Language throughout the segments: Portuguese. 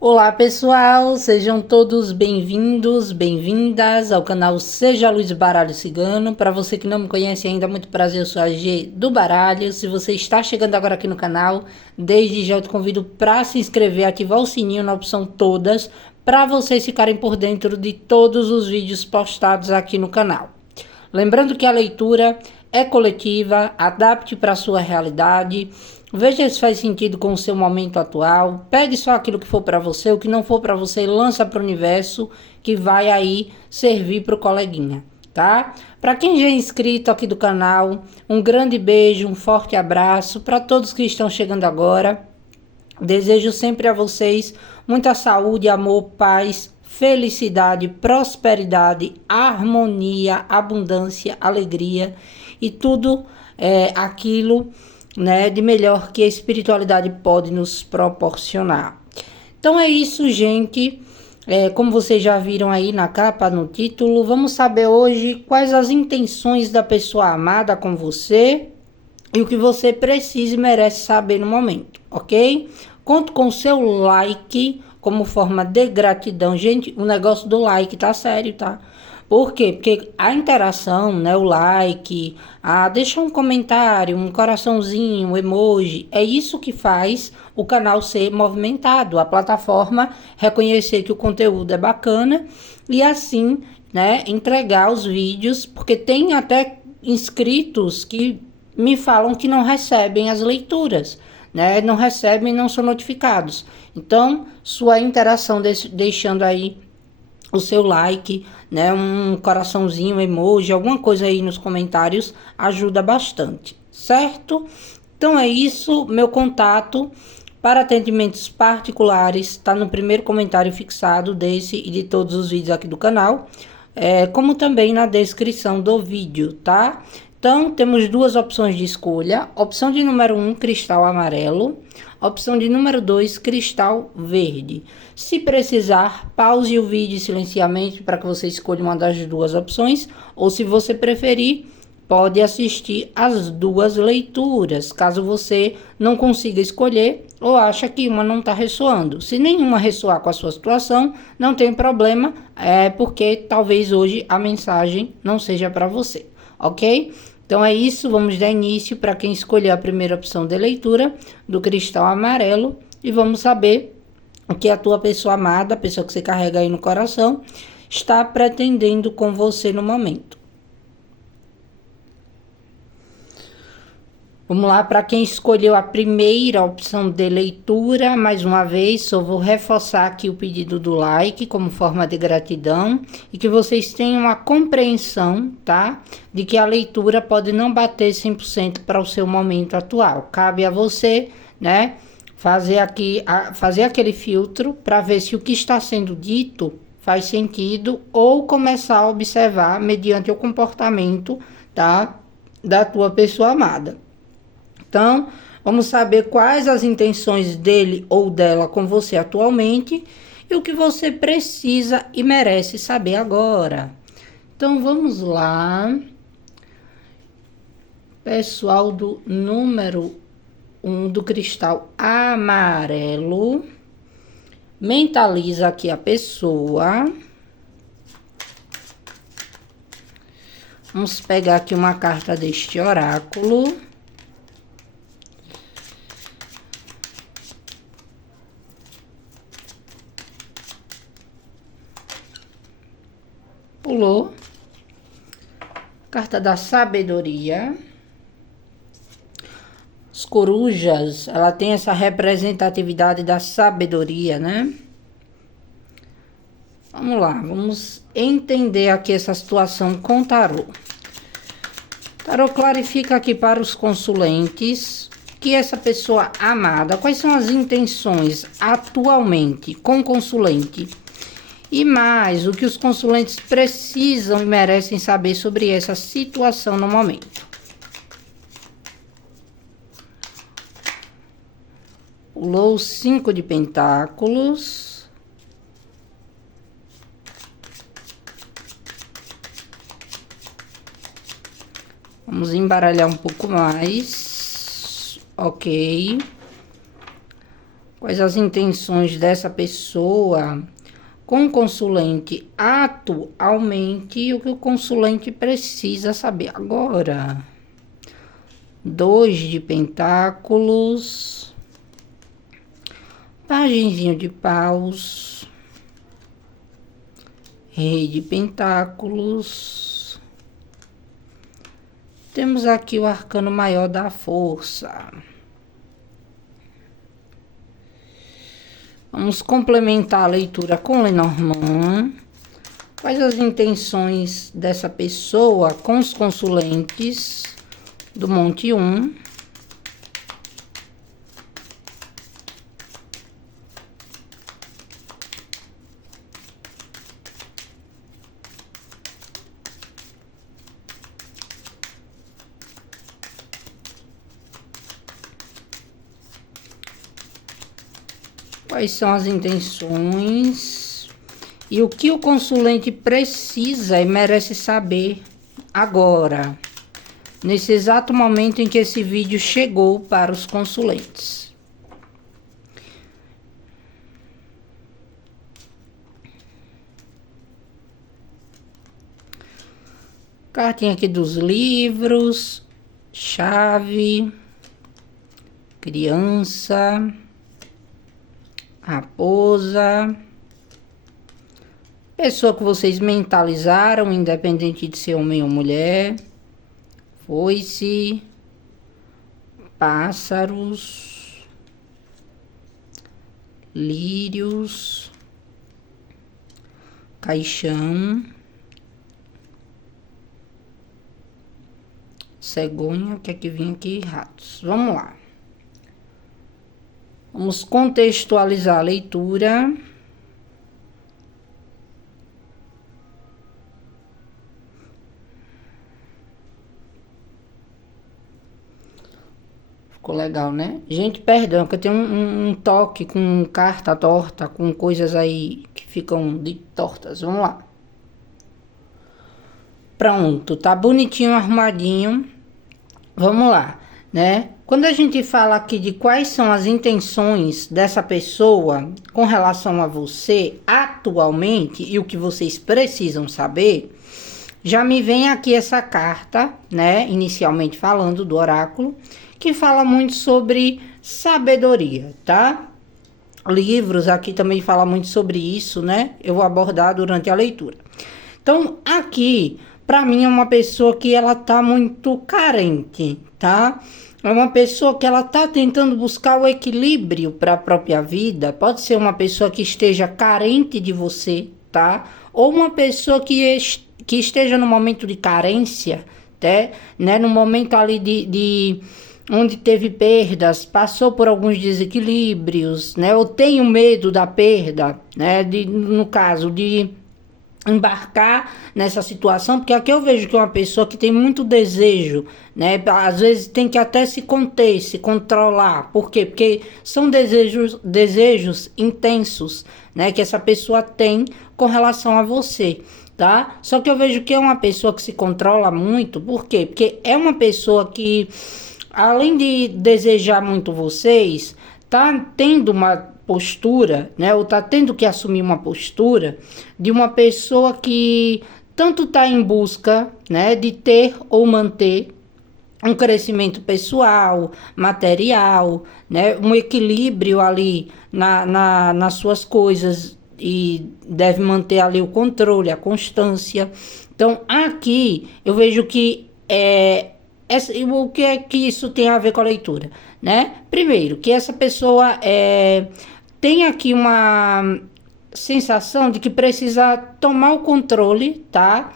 Olá pessoal, sejam todos bem-vindos, bem-vindas ao canal Seja Luz Baralho Cigano. Para você que não me conhece ainda, muito prazer, eu sou a G do Baralho. Se você está chegando agora aqui no canal, desde já eu te convido para se inscrever, ativar o sininho na opção todas, para vocês ficarem por dentro de todos os vídeos postados aqui no canal. Lembrando que a leitura é coletiva, adapte para a sua realidade. Veja se faz sentido com o seu momento atual. Pegue só aquilo que for para você, o que não for para você, lança para o universo, que vai aí servir para o coleguinha, tá? Para quem já é inscrito aqui do canal, um grande beijo, um forte abraço. Para todos que estão chegando agora, desejo sempre a vocês muita saúde, amor, paz, felicidade, prosperidade, harmonia, abundância, alegria e tudo aquilo, né, de melhor que a espiritualidade pode nos proporcionar. Então é isso, gente. Como vocês já viram aí na capa, no título, vamos saber hoje quais as intenções da pessoa amada com você e o que você precisa e merece saber no momento, ok? Conto com o seu like como forma de gratidão. Gente, o negócio do like tá sério, tá? Por quê? Porque a interação, né, o like, deixar um comentário, um coraçãozinho, um emoji, é isso que faz o canal ser movimentado, a plataforma reconhecer que o conteúdo é bacana e assim, né, entregar os vídeos, porque tem até inscritos que me falam que não recebem as leituras, né, não recebem, não são notificados. Então, sua interação deixando aí o seu like, né, um coraçãozinho, um emoji, alguma coisa aí nos comentários ajuda bastante, certo? Então é isso, meu contato para atendimentos particulares está no primeiro comentário fixado desse e de todos os vídeos aqui do canal, como também na descrição do vídeo, tá? Então, temos duas opções de escolha. Opção de número 1, cristal amarelo. Opção de número 2, cristal verde. Se precisar, pause o vídeo silenciamente para que você escolha uma das duas opções. Ou se você preferir, pode assistir as duas leituras, caso você não consiga escolher ou acha que uma não está ressoando. Se nenhuma ressoar com a sua situação, não tem problema, porque talvez hoje a mensagem não seja para você, ok? Então é isso, vamos dar início para quem escolheu a primeira opção de leitura do cristal amarelo e vamos saber o que a tua pessoa amada, a pessoa que você carrega aí no coração, está pretendendo com você no momento. Vamos lá, para quem escolheu a primeira opção de leitura, mais uma vez, só vou reforçar aqui o pedido do like como forma de gratidão e que vocês tenham a compreensão, tá? De que a leitura pode não bater 100% para o seu momento atual. Cabe a você, né, fazer aquele filtro para ver se o que está sendo dito faz sentido ou começar a observar mediante o comportamento, tá, da tua pessoa amada. Então, vamos saber quais as intenções dele ou dela com você atualmente e o que você precisa e merece saber agora. Então, vamos lá. Pessoal do número 1 do cristal amarelo, mentaliza aqui a pessoa. Vamos pegar aqui uma carta deste oráculo. Pulou. Carta da sabedoria. As corujas, ela tem essa representatividade da sabedoria, né? Vamos lá, vamos entender aqui essa situação com o tarô. O tarô clarifica aqui para os consulentes que essa pessoa amada, quais são as intenções atualmente com o consulente? E mais, o que os consulentes precisam e merecem saber sobre essa situação no momento. Pulou o 5 de pentáculos. Vamos embaralhar um pouco mais. Ok. Quais as intenções dessa pessoa com o consulente atualmente e o que o consulente precisa saber agora. 2 de pentáculos, pagenzinho de paus, rei de pentáculos. Temos aqui o arcano maior da força. Vamos complementar a leitura com Lenormand. Quais as intenções dessa pessoa com os consulentes do Monte 1? Quais são as intenções e o que o consulente precisa e merece saber agora, nesse exato momento em que esse vídeo chegou para os consulentes. Cartinha aqui dos livros, chave, criança, raposa, pessoa que vocês mentalizaram, independente de ser homem ou mulher, foice, pássaros, lírios, caixão, cegonha, o que é que vinha aqui? Ratos. Vamos lá. Vamos contextualizar a leitura. Ficou legal, né? Gente, perdão, que eu tenho um toque com carta torta, com coisas aí que ficam de tortas. Vamos lá. Pronto, tá bonitinho, arrumadinho. Vamos lá, né? Quando a gente fala aqui de quais são as intenções dessa pessoa com relação a você atualmente e o que vocês precisam saber, já me vem aqui essa carta, né? Inicialmente falando do oráculo, que fala muito sobre sabedoria, tá? Livros aqui também falam muito sobre isso, né? Eu vou abordar durante a leitura. Então, aqui, para mim, é uma pessoa que ela tá muito carente, tá? É uma pessoa que ela tá tentando buscar o equilíbrio para a própria vida. Pode ser uma pessoa que esteja carente de você, tá? Ou uma pessoa que esteja no momento de carência, né? No momento ali de onde teve perdas, passou por alguns desequilíbrios, né? Ou tem o medo da perda, né? No caso de embarcar nessa situação, porque aqui eu vejo que é uma pessoa que tem muito desejo, né? Às vezes tem que até se conter, se controlar. Por quê? Porque são desejos intensos, né? Que essa pessoa tem com relação a você, tá? Só que eu vejo que é uma pessoa que se controla muito. Por quê? Porque é uma pessoa que, além de desejar muito vocês, tá tendo uma postura, né, ou tá tendo que assumir uma postura de uma pessoa que tanto tá em busca, né, de ter ou manter um crescimento pessoal, material, né, um equilíbrio ali nas suas coisas e deve manter ali o controle, a constância. Então, aqui eu vejo que o que é que isso tem a ver com a leitura, né? Primeiro, que essa pessoa tem aqui uma sensação de que precisa tomar o controle, tá?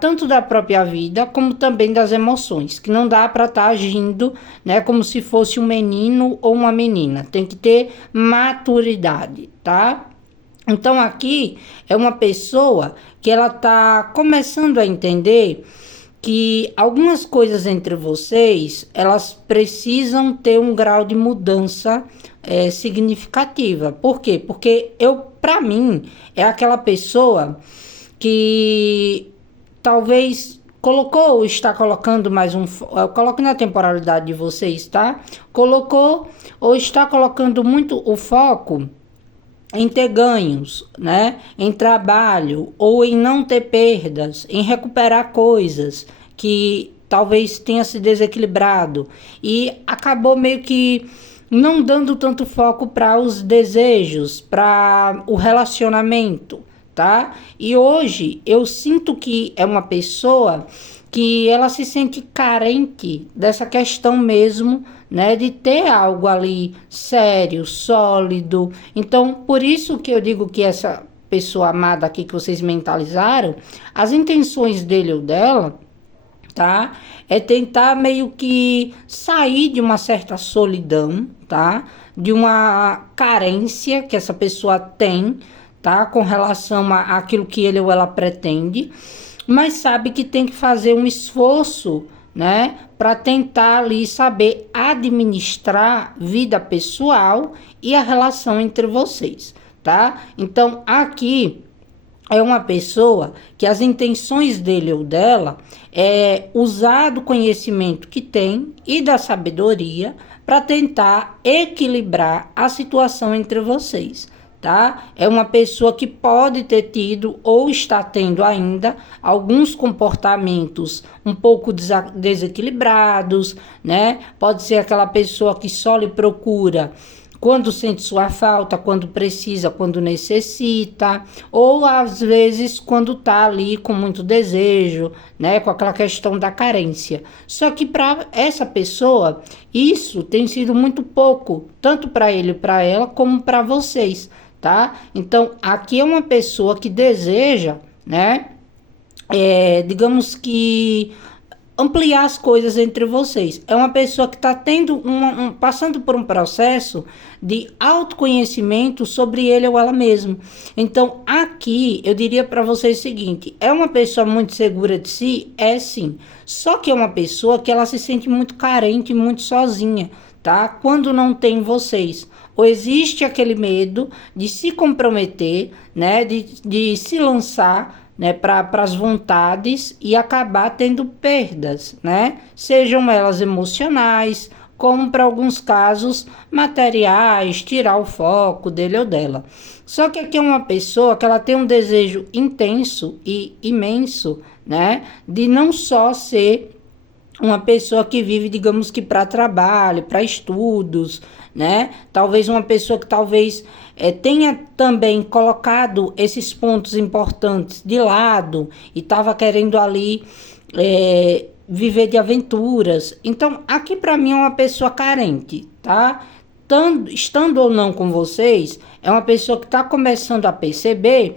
Tanto da própria vida, como também das emoções, que não dá para estar agindo, né, como se fosse um menino ou uma menina. Tem que ter maturidade, tá? Então aqui é uma pessoa que ela tá começando a entender que algumas coisas entre vocês, elas precisam ter um grau de mudança significativa. Por quê? Porque para mim, é aquela pessoa que talvez colocou ou está colocando mais um... Coloque na temporalidade de vocês, tá? Colocou ou está colocando muito o foco em ter ganhos, né? Em trabalho ou em não ter perdas, em recuperar coisas que talvez tenha se desequilibrado e acabou meio que não dando tanto foco para os desejos, para o relacionamento, tá? E hoje eu sinto que é uma pessoa que ela se sente carente dessa questão mesmo, né, de ter algo ali sério, sólido. Então, por isso que eu digo que essa pessoa amada aqui que vocês mentalizaram, as intenções dele ou dela, tá? É tentar meio que sair de uma certa solidão, tá? De uma carência que essa pessoa tem, tá? Com relação àquilo que ele ou ela pretende, mas sabe que tem que fazer um esforço, né? Para tentar ali saber administrar vida pessoal e a relação entre vocês, tá? Então, aqui é uma pessoa que as intenções dele ou dela é usar do conhecimento que tem e da sabedoria para tentar equilibrar a situação entre vocês, tá? É uma pessoa que pode ter tido ou está tendo ainda alguns comportamentos um pouco desequilibrados, né? Pode ser aquela pessoa que só lhe procura quando sente sua falta, quando precisa, quando necessita, ou às vezes quando tá ali com muito desejo, né, com aquela questão da carência. Só que para essa pessoa, isso tem sido muito pouco, tanto para ele e para ela, como para vocês, tá? Então, aqui é uma pessoa que deseja, né, digamos que ampliar as coisas entre vocês. É uma pessoa que está tendo passando por um processo de autoconhecimento sobre ele ou ela mesma. Então, aqui eu diria para vocês o seguinte: é uma pessoa muito segura de si? É sim. Só que é uma pessoa que ela se sente muito carente, muito sozinha, tá? Quando não tem vocês. Ou existe aquele medo de se comprometer, né? De se lançar, né, para as vontades e acabar tendo perdas, né? Sejam elas emocionais, como para alguns casos materiais, tirar o foco dele ou dela. Só que aqui é uma pessoa que ela tem um desejo intenso e imenso, né, de não só ser uma pessoa que vive, digamos que para trabalho, para estudos, né? Talvez uma pessoa que talvez tenha também colocado esses pontos importantes de lado e estava querendo ali viver de aventuras. Então, aqui para mim é uma pessoa carente, tá? Estando ou não com vocês, é uma pessoa que está começando a perceber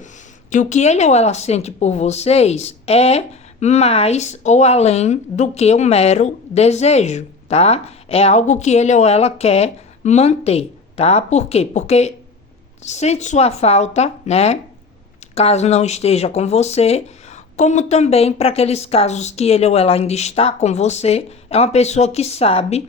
que o que ele ou ela sente por vocês é mais ou além do que um mero desejo, tá? É algo que ele ou ela quer manter, tá? Por quê? Porque sente sua falta, né? Caso não esteja com você, como também para aqueles casos que ele ou ela ainda está com você, é uma pessoa que sabe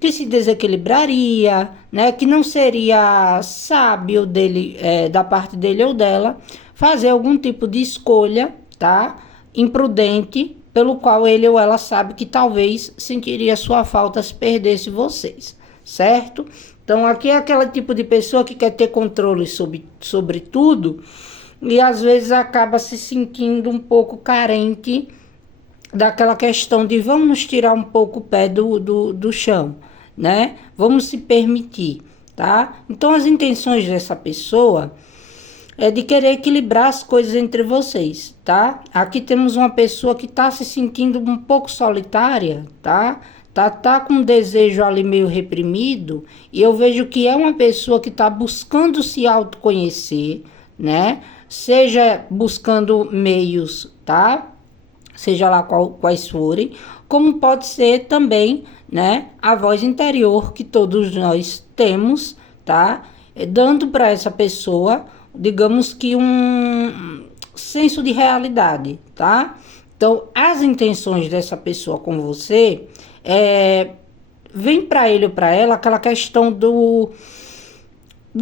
que se desequilibraria, né? Que não seria sábio dele, da parte dele ou dela, fazer algum tipo de escolha, tá? Imprudente, pelo qual ele ou ela sabe que talvez sentiria sua falta se perdesse vocês, certo? Então aqui é aquele tipo de pessoa que quer ter controle sobre tudo e às vezes acaba se sentindo um pouco carente daquela questão de vamos tirar um pouco o pé do chão, né? Vamos se permitir, tá? Então as intenções dessa pessoa é de querer equilibrar as coisas entre vocês, tá? Aqui temos uma pessoa que tá se sentindo um pouco solitária, tá? Tá com um desejo ali meio reprimido, e eu vejo que é uma pessoa que tá buscando se autoconhecer, né? Seja buscando meios, tá? Seja lá quais forem, como pode ser também, né? A voz interior que todos nós temos, tá? Dando para essa pessoa, digamos que um senso de realidade, tá? Então, as intenções dessa pessoa com você, vem para ele ou para ela aquela questão do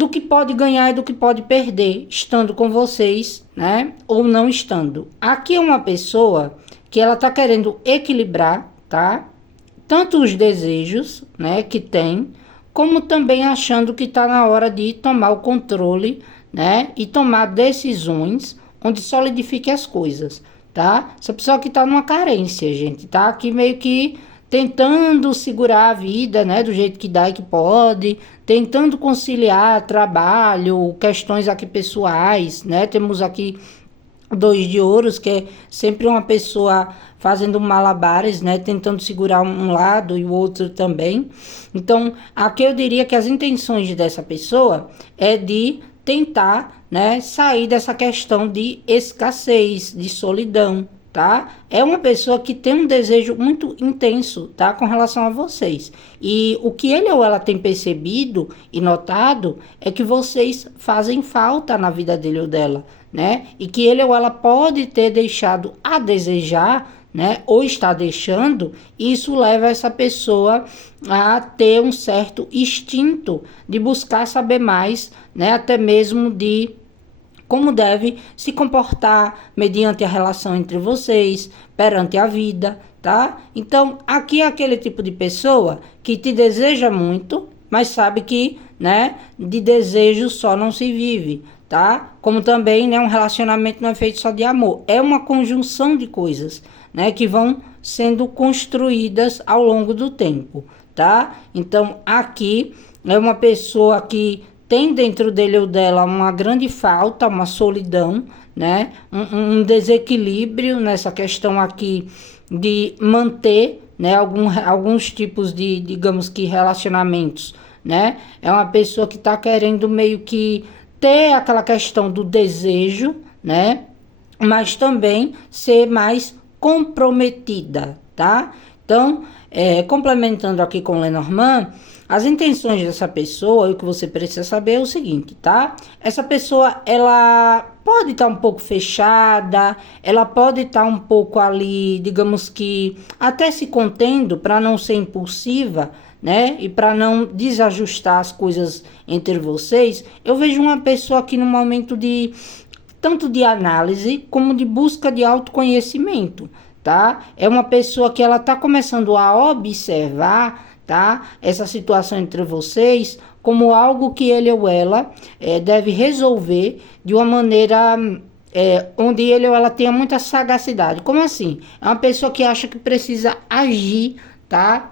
que pode ganhar e do que pode perder, estando com vocês, né? Ou não estando. Aqui é uma pessoa que ela tá querendo equilibrar, tá? Tanto os desejos, né, que tem, como também achando que está na hora de tomar o controle, né, e tomar decisões onde solidifique as coisas, tá? Essa pessoa que está numa carência, gente, tá aqui meio que tentando segurar a vida, né, do jeito que dá e que pode, tentando conciliar trabalho, questões aqui pessoais, né? Temos aqui dois de ouros, que é sempre uma pessoa fazendo malabares, né, tentando segurar um lado e o outro também. Então, aqui eu diria que as intenções dessa pessoa é de tentar, né, sair dessa questão de escassez, de solidão, tá? É uma pessoa que tem um desejo muito intenso, tá, com relação a vocês. E o que ele ou ela tem percebido e notado é que vocês fazem falta na vida dele ou dela, né? E que ele ou ela pode ter deixado a desejar, né? Ou está deixando, e isso leva essa pessoa a ter um certo instinto de buscar saber mais, né? Até mesmo de como deve se comportar mediante a relação entre vocês, perante a vida, tá? Então, aqui é aquele tipo de pessoa que te deseja muito, mas sabe que, né, de desejo só não se vive, tá? Como também, né, um relacionamento não é feito só de amor, é uma conjunção de coisas, né, que vão sendo construídas ao longo do tempo, tá? Então, aqui é uma pessoa que tem dentro dele ou dela uma grande falta, uma solidão, né? Um desequilíbrio nessa questão aqui de manter, né, alguns tipos de, digamos que, relacionamentos, né? É uma pessoa que está querendo meio que ter aquela questão do desejo, né? Mas também ser mais comprometida, tá? Então, complementando aqui com o Lenormand, as intenções dessa pessoa, o que você precisa saber é o seguinte, tá? Essa pessoa, ela pode estar um pouco fechada, ela pode estar um pouco ali, digamos que, até se contendo para não ser impulsiva, né? E para não desajustar as coisas entre vocês. Eu vejo uma pessoa aqui no momento de tanto de análise como de busca de autoconhecimento, tá? É uma pessoa que ela tá começando a observar, tá? Essa situação entre vocês como algo que ele ou ela deve resolver de uma maneira onde ele ou ela tenha muita sagacidade. Como assim? É uma pessoa que acha que precisa agir, tá?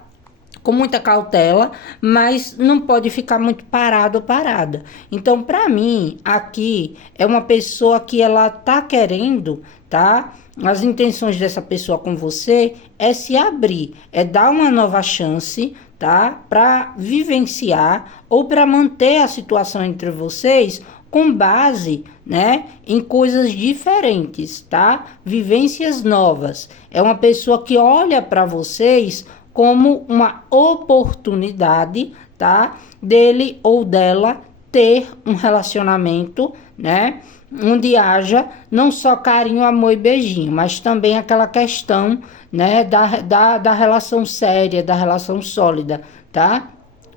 Com muita cautela, mas não pode ficar muito parado ou parada. Então, para mim, aqui é uma pessoa que ela tá querendo, tá? As intenções dessa pessoa com você é se abrir, é dar uma nova chance, tá? Para vivenciar ou para manter a situação entre vocês com base, né, em coisas diferentes, tá? Vivências novas. É uma pessoa que olha para vocês como uma oportunidade, tá? Dele ou dela ter um relacionamento, né? Onde haja não só carinho, amor e beijinho, mas também aquela questão, né? Da relação séria, da relação sólida, tá?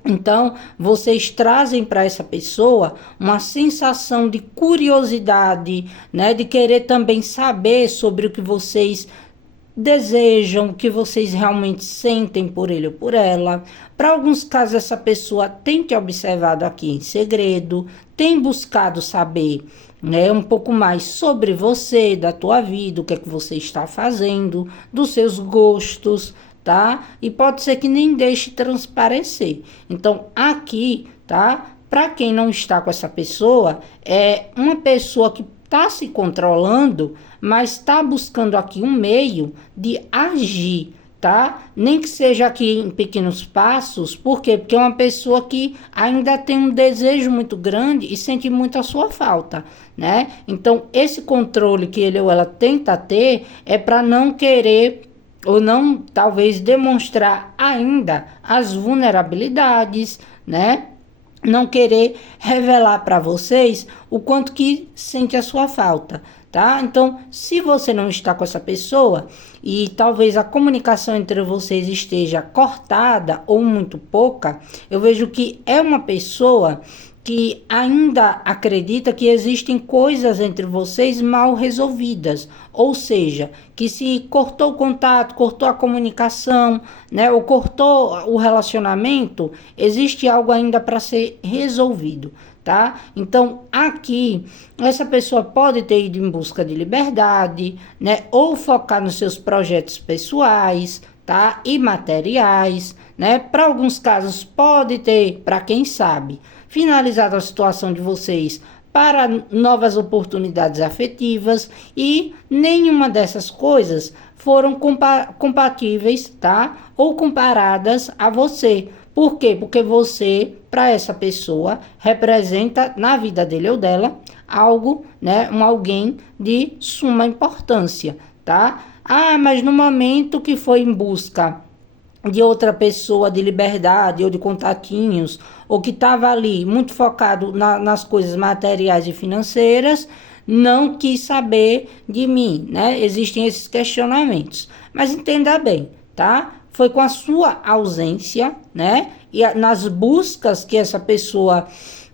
Então, vocês trazem para essa pessoa uma sensação de curiosidade, né? De querer também saber sobre o que vocês desejam, que vocês realmente sentem por ele ou por ela. Para alguns casos, essa pessoa tem te observado aqui em segredo, tem buscado saber, né, um pouco mais sobre você, da tua vida, o que é que você está fazendo, dos seus gostos, tá? E pode ser que nem deixe transparecer. Então, aqui, tá? Para quem não está com essa pessoa, é uma pessoa que está se controlando, mas está buscando aqui um meio de agir, tá? Nem que seja aqui em pequenos passos. Por quê? Porque é uma pessoa que ainda tem um desejo muito grande e sente muito a sua falta, né? Então, esse controle que ele ou ela tenta ter é para não querer ou não, talvez, demonstrar ainda as vulnerabilidades, né? Não querer revelar para vocês o quanto que sente a sua falta, tá? Então, se você não está com essa pessoa e talvez a comunicação entre vocês esteja cortada ou muito pouca, eu vejo que é uma pessoa que ainda acredita que existem coisas entre vocês mal resolvidas, ou seja, que se cortou o contato, cortou a comunicação, né, ou cortou o relacionamento, existe algo ainda para ser resolvido, tá? Então, aqui, essa pessoa pode ter ido em busca de liberdade, né, ou focar nos seus projetos pessoais, tá? E materiais, né? Para alguns casos pode ter, para quem sabe, finalizado a situação de vocês para novas oportunidades afetivas e nenhuma dessas coisas foram compatíveis, tá? Ou comparadas a você. Por quê? Porque você, para essa pessoa, representa na vida dele ou dela algo, né? Alguém de suma importância, tá? Ah, mas no momento que foi em busca de outra pessoa de liberdade ou de contatinhos, ou que estava ali muito focado nas coisas materiais e financeiras, não quis saber de mim, né? Existem esses questionamentos. Mas entenda bem, tá? Foi com a sua ausência, né? E nas buscas que essa pessoa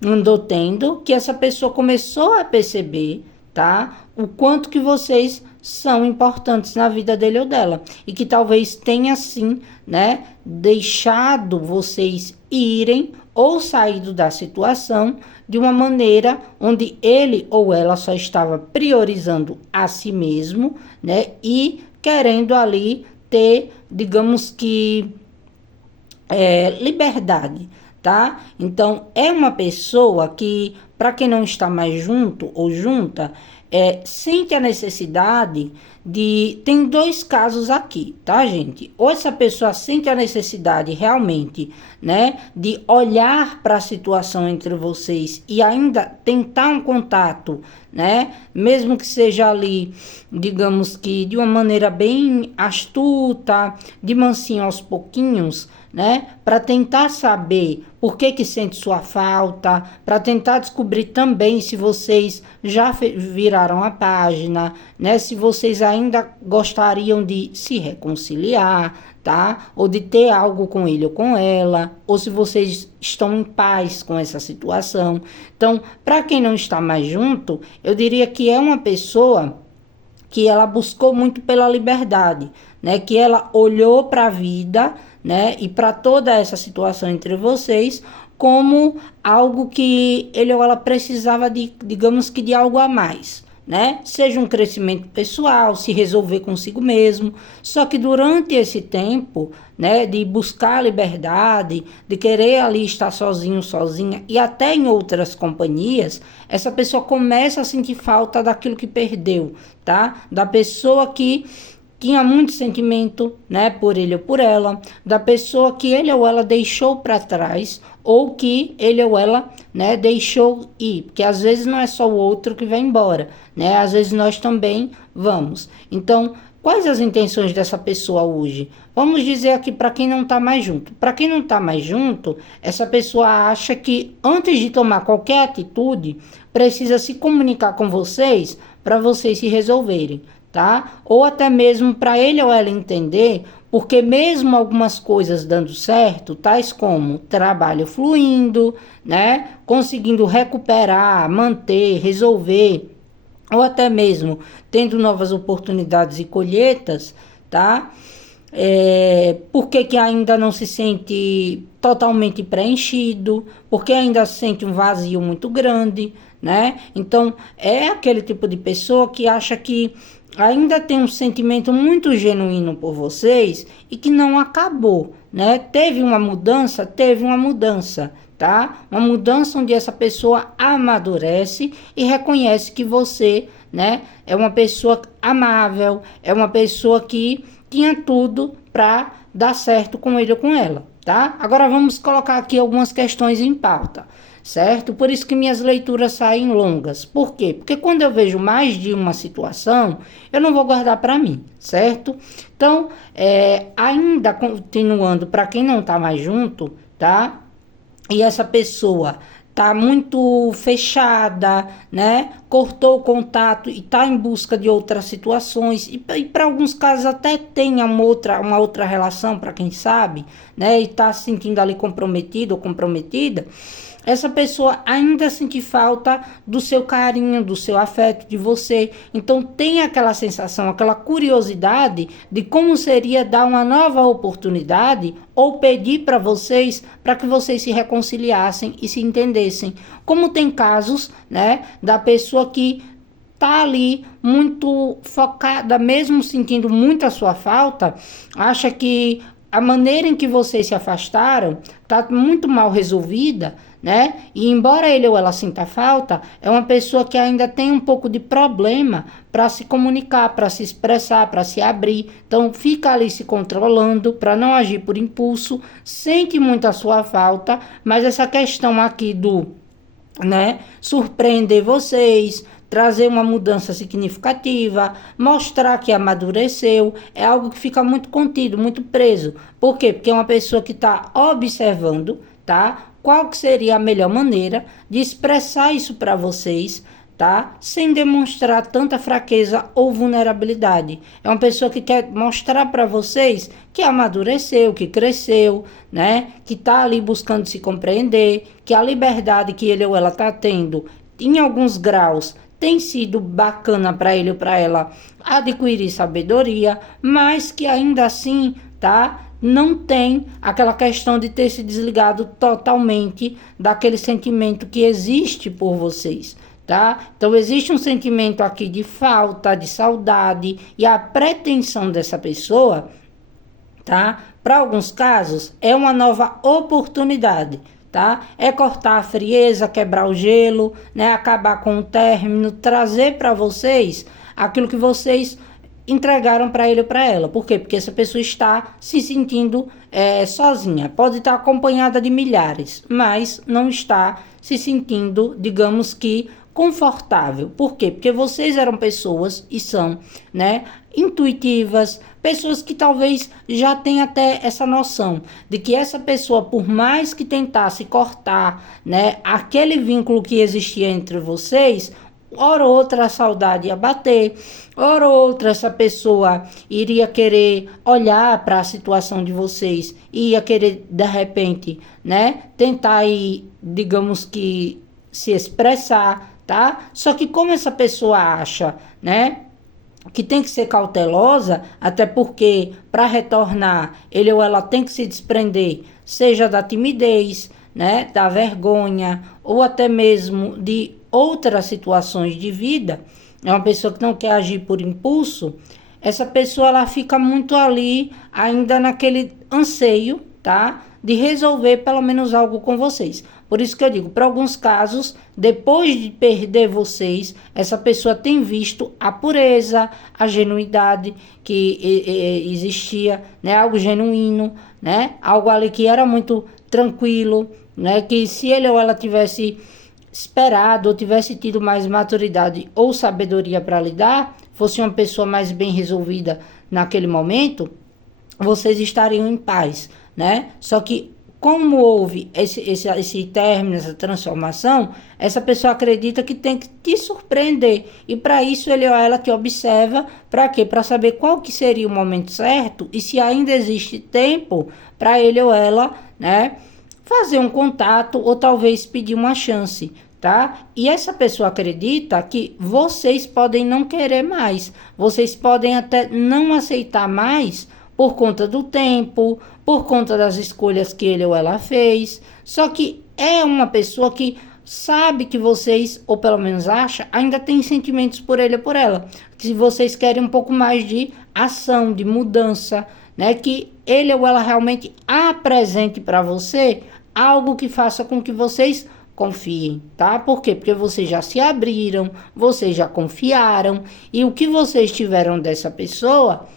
andou tendo, que essa pessoa começou a perceber, tá? O quanto que vocês são importantes na vida dele ou dela. E que talvez tenha, sim, né, deixado vocês irem ou saído da situação de uma maneira onde ele ou ela só estava priorizando a si mesmo, né, e querendo ali ter, digamos que, liberdade, tá? Então, é uma pessoa que, para quem não está mais junto ou junta, sente a necessidade de... Tem dois casos aqui, tá, gente? Ou essa pessoa sente a necessidade realmente, né, de olhar para a situação entre vocês e ainda tentar um contato, né, mesmo que seja ali, digamos que de uma maneira bem astuta, de mansinho aos pouquinhos, né, para tentar saber por que sente sua falta, para tentar descobrir também se vocês já viraram a página, né, se vocês ainda gostariam de se reconciliar, tá? Ou de ter algo com ele ou com ela, ou se vocês estão em paz com essa situação. Então, para quem não está mais junto, eu diria que é uma pessoa que ela buscou muito pela liberdade, né? Que ela olhou para a vida, né? E para toda essa situação entre vocês como algo que ele ou ela precisava de, digamos que de algo a mais, né? Seja um crescimento pessoal, se resolver consigo mesmo. Só que durante esse tempo, né, de buscar a liberdade, de querer ali estar sozinho, sozinha e até em outras companhias, essa pessoa começa a sentir falta daquilo que perdeu, tá? Da pessoa que tinha muito sentimento, né, por ele ou por ela, da pessoa que ele ou ela deixou para trás, ou que ele ou ela, né, deixou ir, porque às vezes não é só o outro que vai embora, né, às vezes nós também vamos. Então, quais as intenções dessa pessoa hoje? Vamos dizer aqui para quem não está mais junto. Para quem não está mais junto, essa pessoa acha que antes de tomar qualquer atitude, precisa se comunicar com vocês para vocês se resolverem, tá? Ou até mesmo para ele ou ela entender, porque mesmo algumas coisas dando certo, tais como trabalho fluindo, né? Conseguindo recuperar, manter, resolver, ou até mesmo tendo novas oportunidades e colheitas, tá? Porque que ainda não se sente totalmente preenchido, porque ainda sente um vazio muito grande, né? Então, é aquele tipo de pessoa que acha que ainda tem um sentimento muito genuíno por vocês e que não acabou, né? Teve uma mudança, tá? Uma mudança onde essa pessoa amadurece e reconhece que você, né, é uma pessoa amável, é uma pessoa que tinha tudo para dar certo com ele ou com ela, tá? Agora vamos colocar aqui algumas questões em pauta, certo? Por isso que minhas leituras saem longas. Por quê? Porque quando eu vejo mais de uma situação, eu não vou guardar para mim, certo? Então, ainda continuando, para quem não tá mais junto, tá? E essa pessoa tá muito fechada, né? Cortou o contato e tá em busca de outras situações e para alguns casos até tem uma outra relação, para quem sabe, né? E tá se sentindo ali comprometido ou comprometida. essa pessoa ainda sente falta do seu carinho, do seu afeto, de você. Então tem aquela sensação, aquela curiosidade de como seria dar uma nova oportunidade ou pedir para que vocês se reconciliassem e se entendessem. Como tem casos, né, da pessoa que tá ali muito focada, mesmo sentindo muito a sua falta, acha que a maneira em que vocês se afastaram tá muito mal resolvida, né? E embora ele ou ela sinta falta, é uma pessoa que ainda tem um pouco de problema para se comunicar, para se expressar, para se abrir. Então fica ali se controlando para não agir por impulso, sente muito a sua falta, mas essa questão aqui do, né, surpreender vocês, trazer uma mudança significativa, mostrar que amadureceu, é algo que fica muito contido, muito preso. Por quê? Porque é uma pessoa que está observando, tá? Qual que seria a melhor maneira de expressar isso para vocês, tá? Sem demonstrar tanta fraqueza ou vulnerabilidade. É uma pessoa que quer mostrar para vocês que amadureceu, que cresceu, né? Que tá ali buscando se compreender, que a liberdade que ele ou ela tá tendo, em alguns graus, tem sido bacana para ele ou para ela adquirir sabedoria, mas que ainda assim, tá? Não tem aquela questão de ter se desligado totalmente daquele sentimento que existe por vocês, tá? Então existe um sentimento aqui de falta, de saudade, e a pretensão dessa pessoa, tá? Para alguns casos é uma nova oportunidade, tá? É cortar a frieza, quebrar o gelo, né? Acabar com o término, trazer para vocês aquilo que vocês entregaram para ele ou para ela. Por quê? Porque essa pessoa está se sentindo sozinha. Pode estar acompanhada de milhares, mas não está se sentindo, digamos que, confortável. Por quê? Porque vocês eram pessoas e são, né, intuitivas, pessoas que talvez já tenham até essa noção de que essa pessoa, por mais que tentasse cortar, né, aquele vínculo que existia entre vocês, hora ou outra a saudade ia bater, hora ou outra essa pessoa iria querer olhar para a situação de vocês e ia querer, de repente, né, tentar aí, digamos que, se expressar, tá? Só que como essa pessoa acha, né, que tem que ser cautelosa, até porque para retornar ele ou ela tem que se desprender, seja da timidez, né, da vergonha ou até mesmo de outras situações de vida, é uma pessoa que não quer agir por impulso, essa pessoa ela fica muito ali ainda naquele anseio, tá, de resolver pelo menos algo com vocês. Por isso que eu digo, para alguns casos, depois de perder vocês, essa pessoa tem visto a pureza, a genuidade que existia, né? Algo genuíno, né? Algo ali que era muito tranquilo, né? Que se ele ou ela tivesse esperado ou tivesse tido mais maturidade ou sabedoria para lidar, fosse uma pessoa mais bem resolvida naquele momento, vocês estariam em paz, né? Só que como houve esse término, essa transformação, essa pessoa acredita que tem que te surpreender. E para isso ele ou ela te observa, para quê? Para saber qual que seria o momento certo e se ainda existe tempo para ele ou ela, né, fazer um contato ou talvez pedir uma chance, tá? E essa pessoa acredita que vocês podem não querer mais, vocês podem até não aceitar mais por conta do tempo, por conta das escolhas que ele ou ela fez. Só que é uma pessoa que sabe que vocês, ou pelo menos acha, ainda tem sentimentos por ele ou por ela. Que vocês querem um pouco mais de ação, de mudança, né? Que ele ou ela realmente apresente para você algo que faça com que vocês confiem, tá? Por quê? Porque vocês já se abriram, vocês já confiaram, e o que vocês tiveram dessa pessoa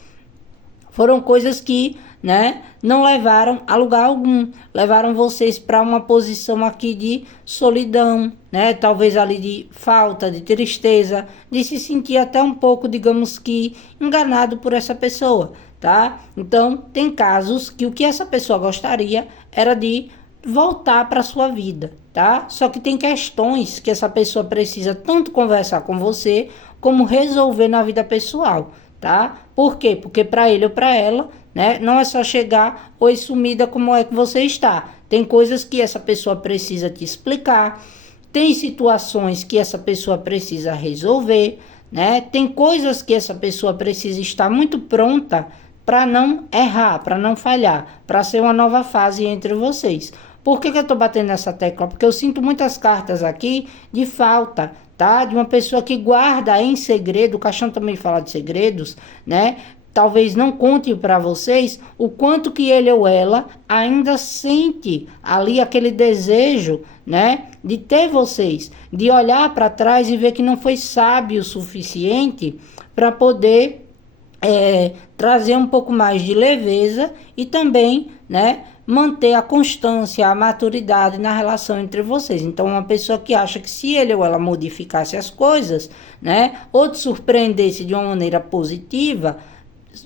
foram coisas que, né, não levaram a lugar algum, levaram vocês para uma posição aqui de solidão, né, talvez ali de falta, de tristeza, de se sentir até um pouco, digamos que, enganado por essa pessoa, tá? Então, tem casos que o que essa pessoa gostaria era de voltar para sua vida, tá? Só que tem questões que essa pessoa precisa tanto conversar com você, como resolver na vida pessoal, tá? Por quê? Porque para ele ou para ela, né, não é só chegar, oi sumida, como é que você está? Tem coisas que essa pessoa precisa te explicar, tem situações que essa pessoa precisa resolver, né? Tem coisas que essa pessoa precisa estar muito pronta para não errar, para não falhar, para ser uma nova fase entre vocês. Por que eu estou batendo nessa tecla? Porque eu sinto muitas cartas aqui de falta, tá? De uma pessoa que guarda em segredo, o caixão também fala de segredos, né? Talvez não conte para vocês o quanto que ele ou ela ainda sente ali aquele desejo, né, de ter vocês, de olhar para trás e ver que não foi sábio o suficiente para poder trazer um pouco mais de leveza e também, né, manter a constância, a maturidade na relação entre vocês. Então, uma pessoa que acha que se ele ou ela modificasse as coisas, né, ou te surpreendesse de uma maneira positiva,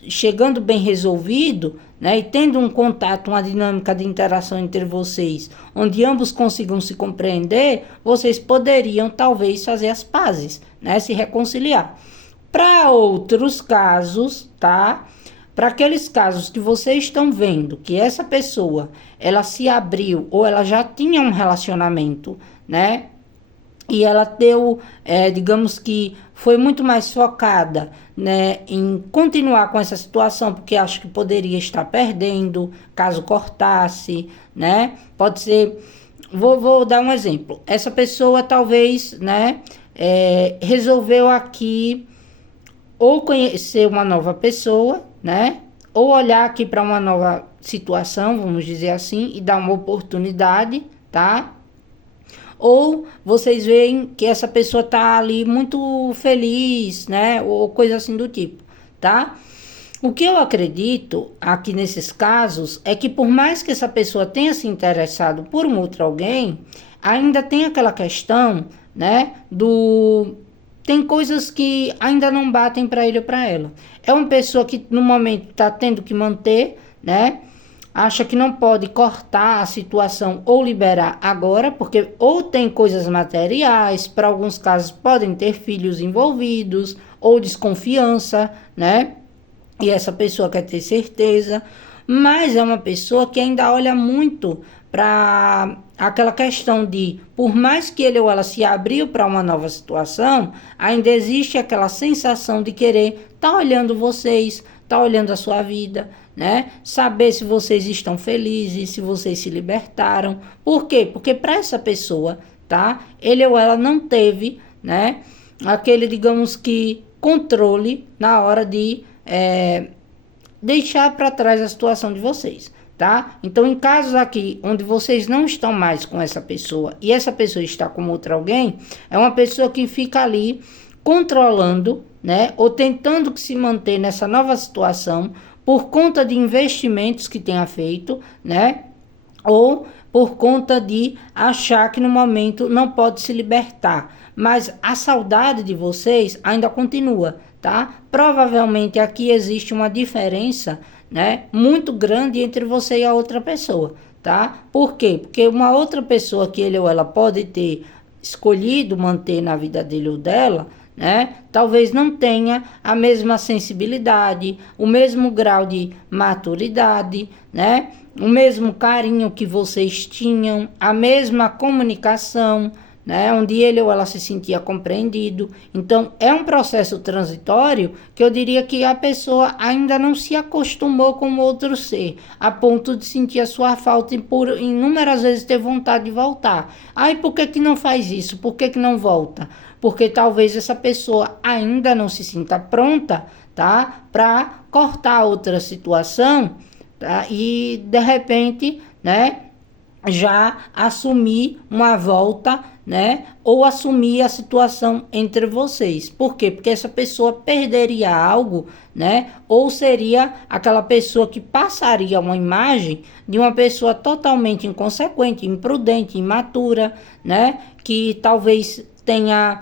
chegando bem resolvido, né, e tendo um contato, uma dinâmica de interação entre vocês, onde ambos consigam se compreender, vocês poderiam talvez fazer as pazes, né, se reconciliar. Para outros casos, tá? Para aqueles casos que vocês estão vendo que essa pessoa, ela se abriu ou ela já tinha um relacionamento, né? E ela deu, digamos que foi muito mais focada, né, em continuar com essa situação, porque acho que poderia estar perdendo, caso cortasse, né? Pode ser, vou dar um exemplo. Essa pessoa talvez, né, resolveu aqui ou conhecer uma nova pessoa, né? Ou olhar aqui para uma nova situação, vamos dizer assim, e dar uma oportunidade, tá? Ou vocês veem que essa pessoa tá ali muito feliz, né? Ou coisa assim do tipo, tá? O que eu acredito aqui nesses casos é que por mais que essa pessoa tenha se interessado por um outro alguém, ainda tem aquela questão, né, tem coisas que ainda não batem para ele ou para ela. É uma pessoa que no momento está tendo que manter, né? Acha que não pode cortar a situação ou liberar agora, porque ou tem coisas materiais, para alguns casos podem ter filhos envolvidos, ou desconfiança, né? E essa pessoa quer ter certeza, mas é uma pessoa que ainda olha muito para aquela questão de, por mais que ele ou ela se abriu para uma nova situação, ainda existe aquela sensação de querer estar olhando vocês, estar olhando a sua vida, né? Saber se vocês estão felizes, se vocês se libertaram. Por quê? Porque para essa pessoa, tá? Ele ou ela não teve, né, aquele, digamos que, controle na hora de deixar para trás a situação de vocês, tá? Então, em casos aqui onde vocês não estão mais com essa pessoa e essa pessoa está com outro alguém, é uma pessoa que fica ali controlando, né, ou tentando que se manter nessa nova situação por conta de investimentos que tenha feito, né, ou por conta de achar que no momento não pode se libertar, mas a saudade de vocês ainda continua, tá? Provavelmente aqui existe uma diferença, né, muito grande entre você e a outra pessoa, tá? Por quê? Porque uma outra pessoa que ele ou ela pode ter escolhido manter na vida dele ou dela, né, talvez não tenha a mesma sensibilidade, o mesmo grau de maturidade, né, o mesmo carinho que vocês tinham, a mesma comunicação, né, onde ele ou ela se sentia compreendido. Então, é um processo transitório que eu diria que a pessoa ainda não se acostumou com o outro ser, a ponto de sentir a sua falta e por inúmeras vezes ter vontade de voltar. Aí, por que não faz isso? Por que não volta? Porque talvez essa pessoa ainda não se sinta pronta, tá, para cortar outra situação, tá, e de repente, né, já assumir uma volta, né, ou assumir a situação entre vocês. Por quê? Porque essa pessoa perderia algo, né, ou seria aquela pessoa que passaria uma imagem de uma pessoa totalmente inconsequente, imprudente, imatura, né, que talvez tenha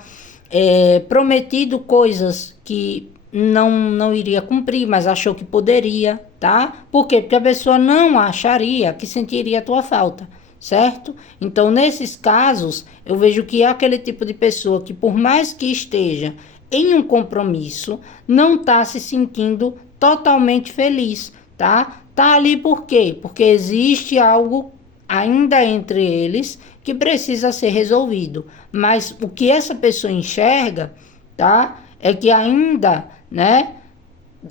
prometido coisas que não iria cumprir, mas achou que poderia, tá? Por quê? Porque a pessoa não acharia que sentiria a tua falta, certo? Então, nesses casos, eu vejo que é aquele tipo de pessoa que, por mais que esteja em um compromisso, não está se sentindo totalmente feliz, tá? Tá ali por quê? Porque existe algo ainda entre eles que precisa ser resolvido. Mas o que essa pessoa enxerga, tá? É que ainda, né,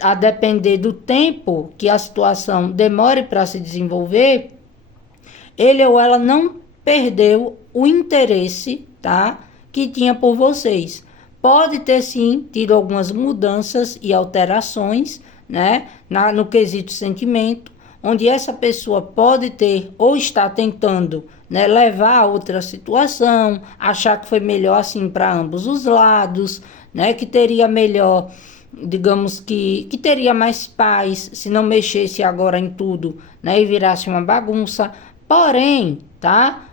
a depender do tempo que a situação demore para se desenvolver, ele ou ela não perdeu o interesse, tá, que tinha por vocês. Pode ter sim tido algumas mudanças e alterações, né, no quesito sentimento, onde essa pessoa pode ter ou está tentando, né, levar a outra situação, achar que foi melhor assim para ambos os lados, né, que teria melhor, digamos que teria mais paz se não mexesse agora em tudo, né, e virasse uma bagunça. Porém, tá?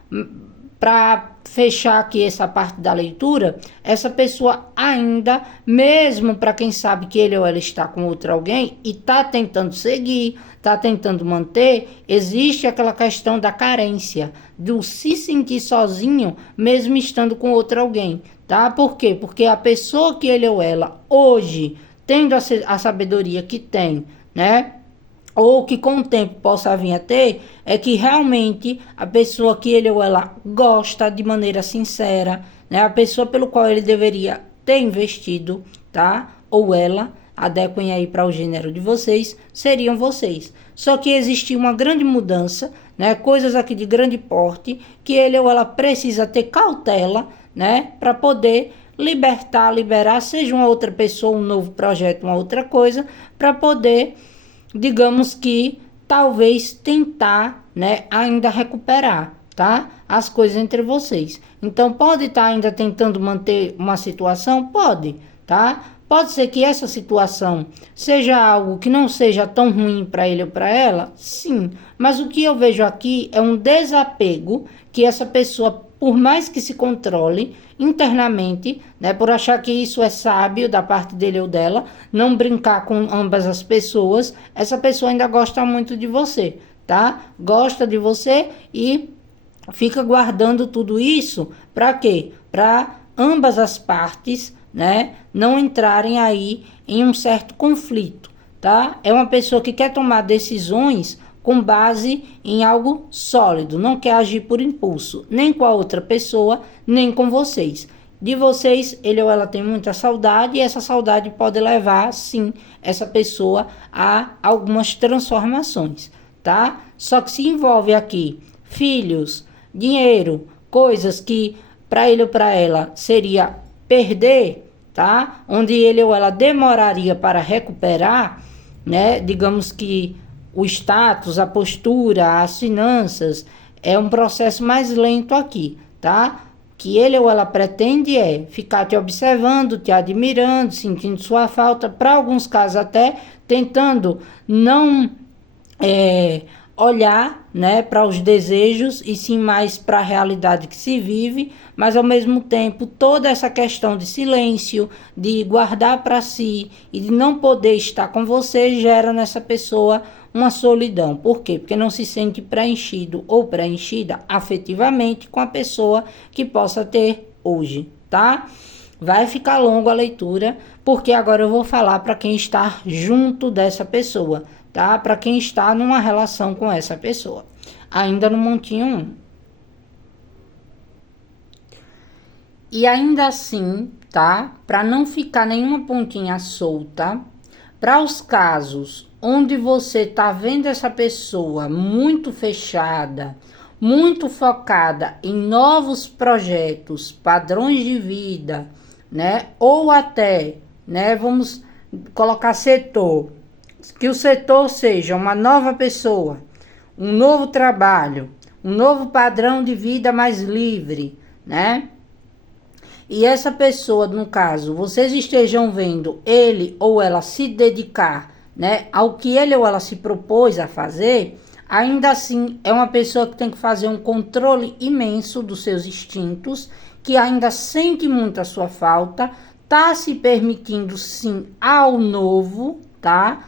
Para fechar aqui essa parte da leitura, essa pessoa ainda, mesmo para quem sabe que ele ou ela está com outro alguém e está tentando seguir, está tentando manter, existe aquela questão da carência, do se sentir sozinho, mesmo estando com outro alguém, tá? Por quê? Porque a pessoa que ele ou ela hoje, tendo a sabedoria que tem, né? Ou que com o tempo possa vir a ter, é que realmente a pessoa que ele ou ela gosta de maneira sincera, né? A pessoa pelo qual ele deveria ter investido, tá? Ou ela, adequem aí para o gênero de vocês, seriam vocês. Só que existe uma grande mudança, né? Coisas aqui de grande porte, que ele ou ela precisa ter cautela, né? Para poder liberar, seja uma outra pessoa, um novo projeto, uma outra coisa, para poder, digamos que, talvez tentar, né, ainda recuperar, tá? As coisas entre vocês. Então, pode estar ainda tentando manter uma situação? Pode, tá? Pode ser que essa situação seja algo que não seja tão ruim para ele ou para ela? Sim. Mas o que eu vejo aqui é um desapego que essa pessoa, por mais que se controle internamente, né, por achar que isso é sábio da parte dele ou dela, não brincar com ambas as pessoas, essa pessoa ainda gosta muito de você, tá? Gosta de você e fica guardando tudo isso para quê? Para ambas as partes, né, não entrarem aí em um certo conflito, tá? É uma pessoa que quer tomar decisões com base em algo sólido, não quer agir por impulso, nem com a outra pessoa, nem com vocês. De vocês, ele ou ela tem muita saudade, e essa saudade pode levar, sim, essa pessoa a algumas transformações, tá? Só que se envolve aqui filhos, dinheiro, coisas que para ele ou para ela seria perder, tá? Onde ele ou ela demoraria para recuperar, né? Digamos que o status, a postura, as finanças, é um processo mais lento aqui, tá? Que ele ou ela pretende é ficar te observando, te admirando, sentindo sua falta, para alguns casos até tentando não olhar, né, para os desejos e sim mais para a realidade que se vive, mas ao mesmo tempo toda essa questão de silêncio, de guardar para si e de não poder estar com você gera nessa pessoa uma solidão. Por quê? Porque não se sente preenchido ou preenchida afetivamente com a pessoa que possa ter hoje, tá? Vai ficar longo a leitura, porque agora eu vou falar para quem está junto dessa pessoa, tá? Para quem está numa relação com essa pessoa, ainda no montinho 1. E ainda assim, tá? Para não ficar nenhuma pontinha solta, para os casos onde você tá vendo essa pessoa muito fechada, muito focada em novos projetos, padrões de vida, né? Ou até, né, vamos colocar setor, que o setor seja uma nova pessoa, um novo trabalho, um novo padrão de vida mais livre, né? E essa pessoa, no caso, vocês estejam vendo ele ou ela se dedicar, né, ao que ele ou ela se propôs a fazer, ainda assim é uma pessoa que tem que fazer um controle imenso dos seus instintos, que ainda sente muito a sua falta, tá se permitindo sim ao novo, tá?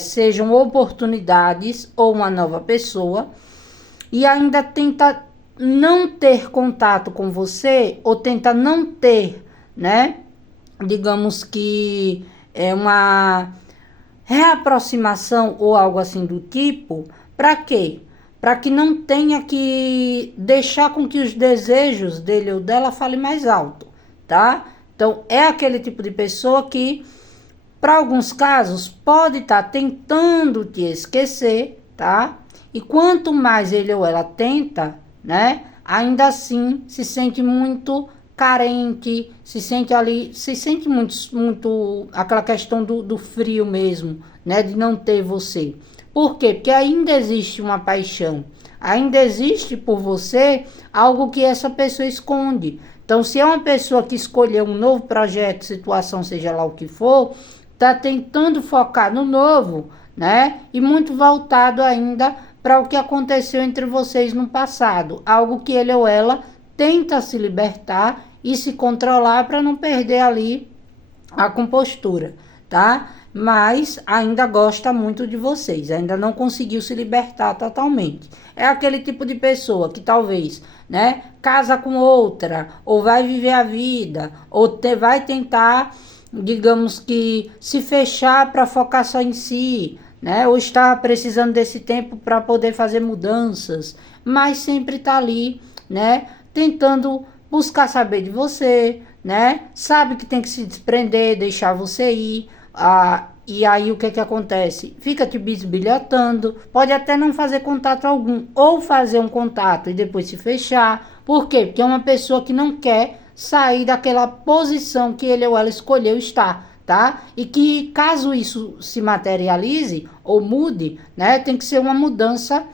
Sejam oportunidades ou uma nova pessoa, e ainda tenta não ter contato com você, ou tenta não ter, né, digamos que é uma reaproximação ou algo assim do tipo. Para quê? para que não tenha que deixar com que os desejos dele ou dela falem mais alto, tá? Então, é aquele tipo de pessoa que, para alguns casos, pode estar tentando te esquecer, tá? E quanto mais ele ou ela tenta, né? Ainda assim se sente muito carente, se sente muito aquela questão do frio mesmo, né? De não ter você. Por quê? Porque ainda existe uma paixão, ainda existe por você algo que essa pessoa esconde. Então, se é uma pessoa que escolheu um novo projeto, situação, seja lá o que for, está tentando focar no novo, né? E muito voltado ainda para o que aconteceu entre vocês no passado. Algo que ele ou ela tenta se libertar e se controlar para não perder ali a compostura, tá? Mas ainda gosta muito de vocês, ainda não conseguiu se libertar totalmente. É aquele tipo de pessoa que talvez, né, casa com outra, ou vai viver a vida, ou vai tentar, digamos que, se fechar para focar só em si, né? Ou está precisando desse tempo para poder fazer mudanças, mas sempre está ali, né? Tentando buscar saber de você, né? Sabe que tem que se desprender, deixar você ir. E aí o que acontece? Fica te bisbilhotando, pode até não fazer contato algum, ou fazer um contato e depois se fechar. Por quê? Porque é uma pessoa que não quer sair daquela posição que ele ou ela escolheu estar, tá? E que caso isso se materialize ou mude, né, tem que ser uma mudança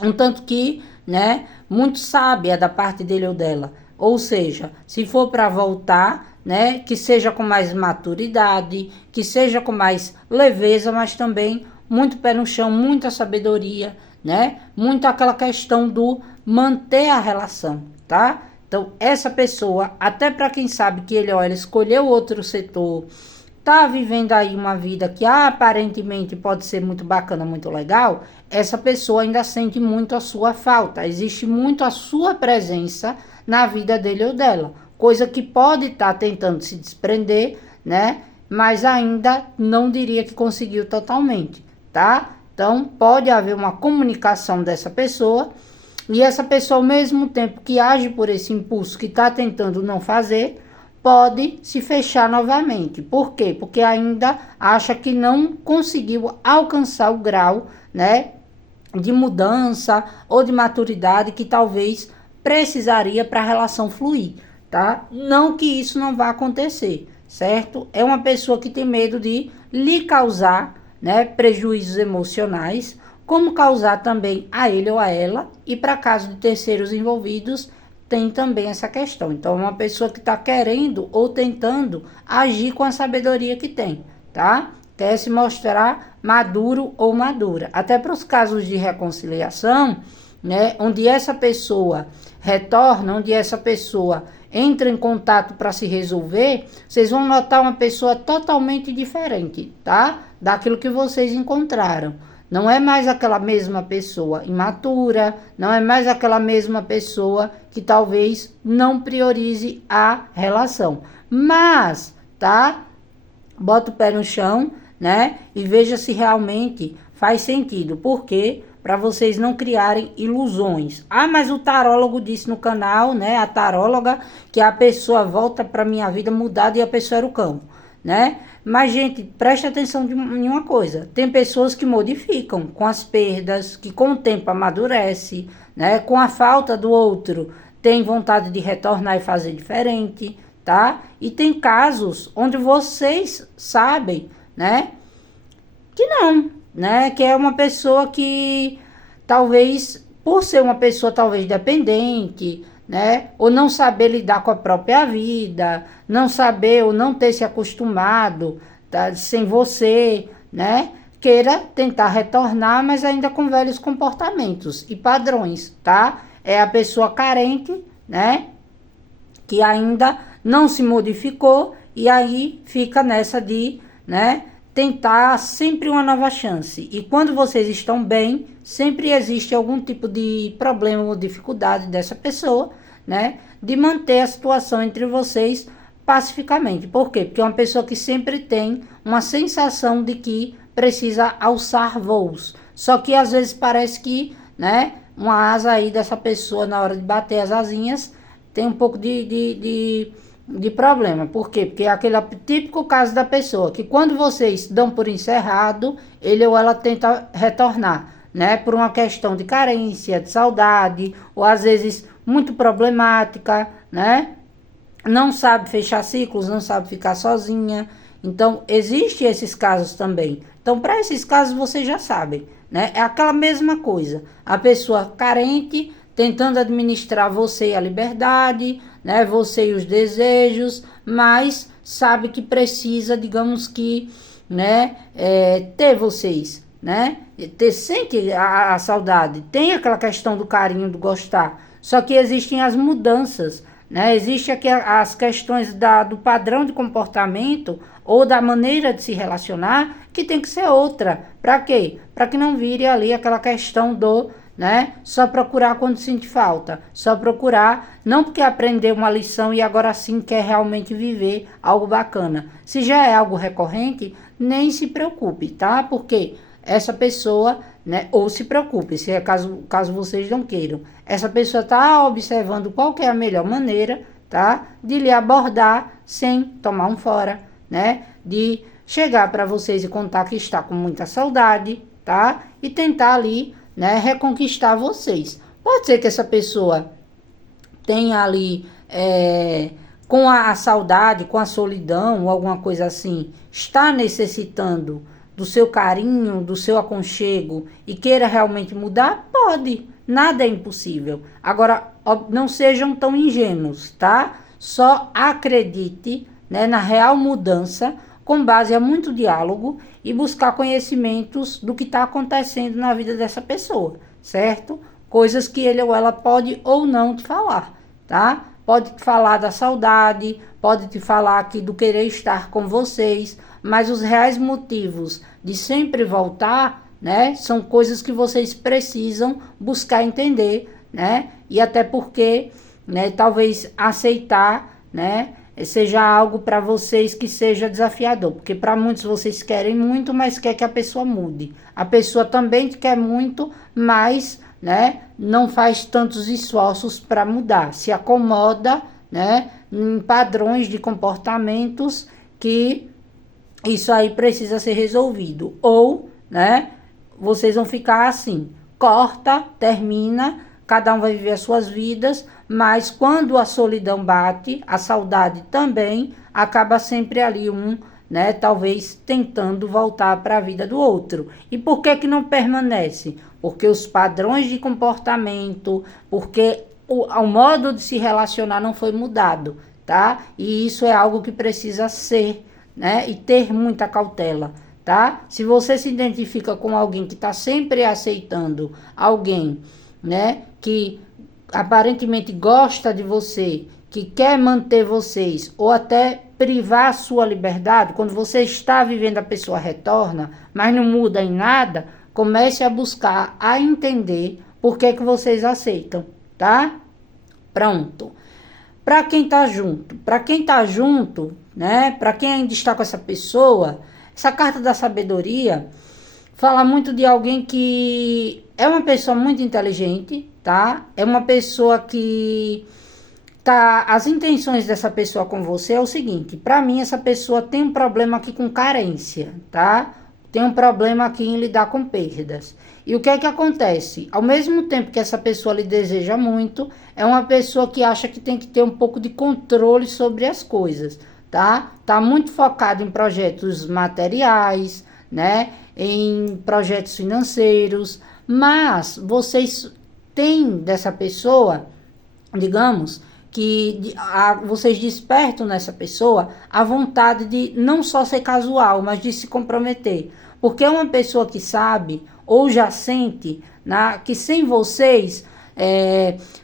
um tanto que, né, muito sábia da parte dele ou dela. Ou seja, se for para voltar, né, que seja com mais maturidade, que seja com mais leveza, mas também muito pé no chão, muita sabedoria, né? Muito aquela questão do manter a relação, tá? Então, essa pessoa, até para quem sabe que ele ou ela escolheu outro setor, tá vivendo aí uma vida que aparentemente pode ser muito bacana, muito legal, essa pessoa ainda sente muito a sua falta, existe muito a sua presença na vida dele ou dela, coisa que pode estar tentando se desprender, né? Mas ainda não diria que conseguiu totalmente, tá? Então, pode haver uma comunicação dessa pessoa, e essa pessoa, ao mesmo tempo que age por esse impulso que está tentando não fazer, pode se fechar novamente. Por quê? Porque ainda acha que não conseguiu alcançar o grau, né, de mudança ou de maturidade que talvez precisaria para a relação fluir, tá? Não que isso não vá acontecer, certo? É uma pessoa que tem medo de lhe causar, né, prejuízos emocionais, como causar também a ele ou a ela, e para caso de terceiros envolvidos, tem também essa questão. Então, é uma pessoa que está querendo ou tentando agir com a sabedoria que tem, tá? Quer se mostrar maduro ou madura. Até para os casos de reconciliação, né? Onde essa pessoa retorna, onde essa pessoa entra em contato para se resolver, vocês vão notar uma pessoa totalmente diferente, tá? Daquilo que vocês encontraram. Não é mais aquela mesma pessoa imatura, não é mais aquela mesma pessoa que talvez não priorize a relação. Mas, tá? Bota o pé no chão, né? E veja se realmente faz sentido. Por quê? Para vocês não criarem ilusões. Ah, mas o tarólogo disse no canal, né? A taróloga, que a pessoa volta para minha vida mudada e a pessoa era o cão, né? Mas, gente, preste atenção em uma coisa. Tem pessoas que modificam com as perdas, que com o tempo amadurece, né? Com a falta do outro, tem vontade de retornar e fazer diferente, tá? E tem casos onde vocês sabem, né? Que não, né? Que é uma pessoa que talvez, por ser uma pessoa talvez dependente, né? Ou não saber lidar com a própria vida, não saber ou não ter se acostumado, tá, sem você, né? Queira tentar retornar, mas ainda com velhos comportamentos e padrões, tá? É a pessoa carente, né? Que ainda não se modificou e aí fica nessa de, né? Tentar sempre uma nova chance. E quando vocês estão bem, sempre existe algum tipo de problema ou dificuldade dessa pessoa, né? De manter a situação entre vocês pacificamente. Por quê? Porque é uma pessoa que sempre tem uma sensação de que precisa alçar voos. Só que às vezes parece que né? Uma asa aí dessa pessoa na hora de bater as asinhas tem um pouco de problema. Por quê? Porque é aquele típico caso da pessoa que quando vocês dão por encerrado, ele ou ela tenta retornar, né? Por uma questão de carência, de saudade, ou às vezes muito problemática, né? Não sabe fechar ciclos, não sabe ficar sozinha. Então, existem esses casos também. Então, para esses casos, vocês já sabem, né? É aquela mesma coisa. A pessoa carente, tentando administrar você e a liberdade, né? Você e os desejos, mas sabe que precisa, digamos que, né? Ter vocês, né? Sente a saudade, tem aquela questão do carinho, do gostar. Só que existem as mudanças, né? Existem aqui as questões do padrão de comportamento ou da maneira de se relacionar que tem que ser outra. Para quê? Para que não vire ali aquela questão do, né? Só procurar quando sente falta. Só procurar, não porque aprendeu uma lição e agora sim quer realmente viver algo bacana. Se já é algo recorrente, nem se preocupe, tá? Porque essa pessoa, né, ou se preocupe, se é caso vocês não queiram, essa pessoa está observando qual que é a melhor maneira, tá, de lhe abordar sem tomar um fora, né, de chegar para vocês e contar que está com muita saudade, tá, e tentar ali, né, reconquistar vocês. Pode ser que essa pessoa tenha ali, com a saudade, com a solidão, ou alguma coisa assim, está necessitando do seu carinho, do seu aconchego e queira realmente mudar, pode. Nada é impossível. Agora, não sejam tão ingênuos, tá? Só acredite, né, na real mudança com base a muito diálogo e buscar conhecimentos do que está acontecendo na vida dessa pessoa, certo? Coisas que ele ou ela pode ou não te falar, tá? Pode te falar da saudade, pode te falar aqui do querer estar com vocês, mas os reais motivos de sempre voltar, né, são coisas que vocês precisam buscar entender, né, e até porque, né, talvez aceitar, né, seja algo para vocês que seja desafiador, porque para muitos vocês querem muito, mas quer que a pessoa mude. A pessoa também quer muito, mas, né, não faz tantos esforços para mudar, se acomoda, né, em padrões de comportamentos que isso aí precisa ser resolvido. Ou, né, vocês vão ficar assim, corta, termina, cada um vai viver as suas vidas, mas quando a solidão bate, a saudade também, acaba sempre ali né, talvez tentando voltar para a vida do outro. E por que que não permanece? Porque os padrões de comportamento, porque o modo de se relacionar não foi mudado, tá? E isso é algo que precisa ser, né, e ter muita cautela, tá? Se você se identifica com alguém que está sempre aceitando alguém, né, que aparentemente gosta de você, que quer manter vocês, ou até privar a sua liberdade, quando você está vivendo a pessoa retorna, mas não muda em nada, comece a buscar, a entender por que vocês aceitam, tá? Pronto. Para quem tá junto, né? Para quem ainda está com essa pessoa, essa carta da sabedoria fala muito de alguém que é uma pessoa muito inteligente, tá? É uma pessoa que as intenções dessa pessoa com você é o seguinte: para mim essa pessoa tem um problema aqui com carência, tá? Tem um problema aqui em lidar com perdas. E o que é que acontece? Ao mesmo tempo que essa pessoa lhe deseja muito, é uma pessoa que acha que tem que ter um pouco de controle sobre as coisas, tá? Tá muito focado em projetos materiais, né? Em projetos financeiros, mas vocês têm dessa pessoa, digamos, que vocês despertam nessa pessoa a vontade de não só ser casual, mas de se comprometer. Porque é uma pessoa que sabe ou já sente que sem vocês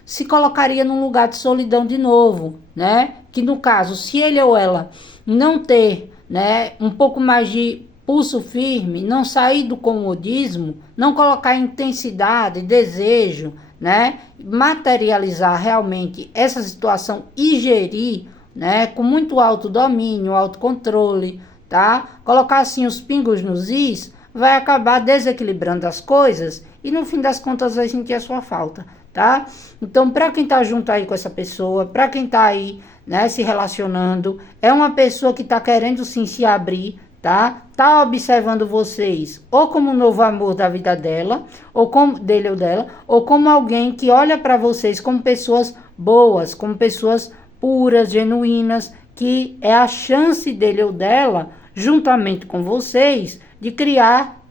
se colocaria num lugar de solidão de novo, né? Que no caso, se ele ou ela não ter, né, um pouco mais de pulso firme, não sair do comodismo, não colocar intensidade, desejo, né, materializar realmente essa situação e gerir, né, com muito autodomínio, autocontrole, tá? Colocar assim os pingos nos is, vai acabar desequilibrando as coisas e no fim das contas vai sentir a sua falta, tá? Então, para quem tá junto aí com essa pessoa, para quem tá aí, né, se relacionando, é uma pessoa que tá querendo sim se abrir, tá? Tá observando vocês ou como um novo amor da vida dela, ou como dele ou dela, ou como alguém que olha para vocês como pessoas boas, como pessoas puras, genuínas, que é a chance dele ou dela, juntamente com vocês, de criar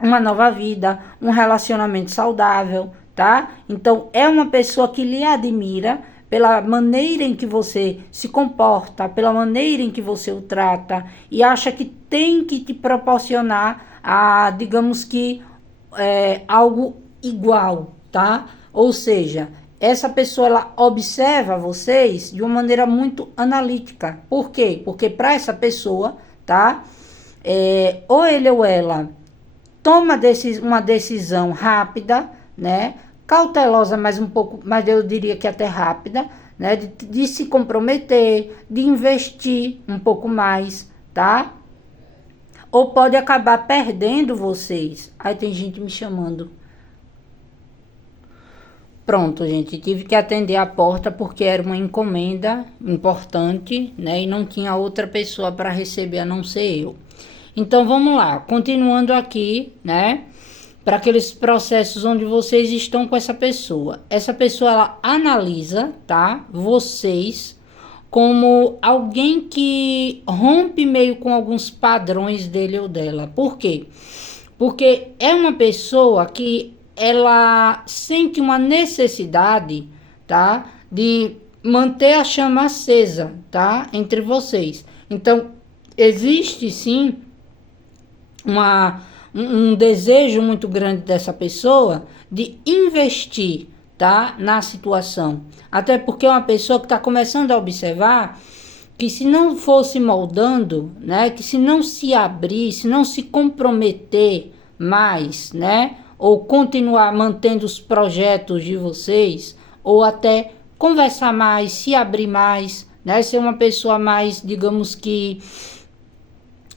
uma nova vida, um relacionamento saudável, tá? Então, é uma pessoa que lhe admira pela maneira em que você se comporta, pela maneira em que você o trata, e acha que tem que te proporcionar digamos que, algo igual, tá? Ou seja, essa pessoa ela observa vocês de uma maneira muito analítica. Por quê? Porque para essa pessoa, tá? Ou ele ou ela toma uma decisão rápida, né? Cautelosa, mas um pouco, mas eu diria que até rápida, né? De se comprometer, de investir um pouco mais, tá? Ou pode acabar perdendo vocês. Aí tem gente me chamando. Pronto, gente, tive que atender a porta porque era uma encomenda importante, né? E não tinha outra pessoa para receber a não ser eu. Então vamos lá, continuando aqui, né? Para aqueles processos onde vocês estão com essa pessoa. Essa pessoa ela analisa, tá? Vocês como alguém que rompe meio com alguns padrões dele ou dela. Por quê? Porque é uma pessoa que ela sente uma necessidade, tá? De manter a chama acesa, tá? Entre vocês. Então, existe sim um desejo muito grande dessa pessoa de investir, tá? Na situação. Até porque é uma pessoa que está começando a observar que se não fosse moldando, né? Que se não se abrir, se não se comprometer mais, né? Ou continuar mantendo os projetos de vocês, ou até conversar mais, se abrir mais, né? Ser uma pessoa mais, digamos que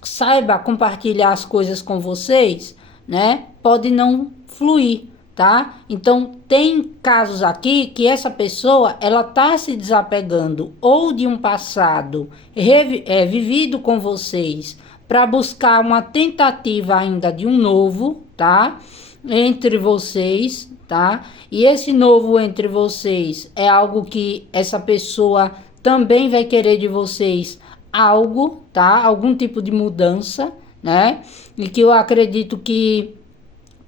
saiba compartilhar as coisas com vocês, né? Pode não fluir, tá? Então tem casos aqui que essa pessoa ela tá se desapegando ou de um passado vivido com vocês para buscar uma tentativa ainda de um novo, tá? Entre vocês, tá? E esse novo entre vocês é algo que essa pessoa também vai querer de vocês algo, tá? Algum tipo de mudança, né? E que eu acredito que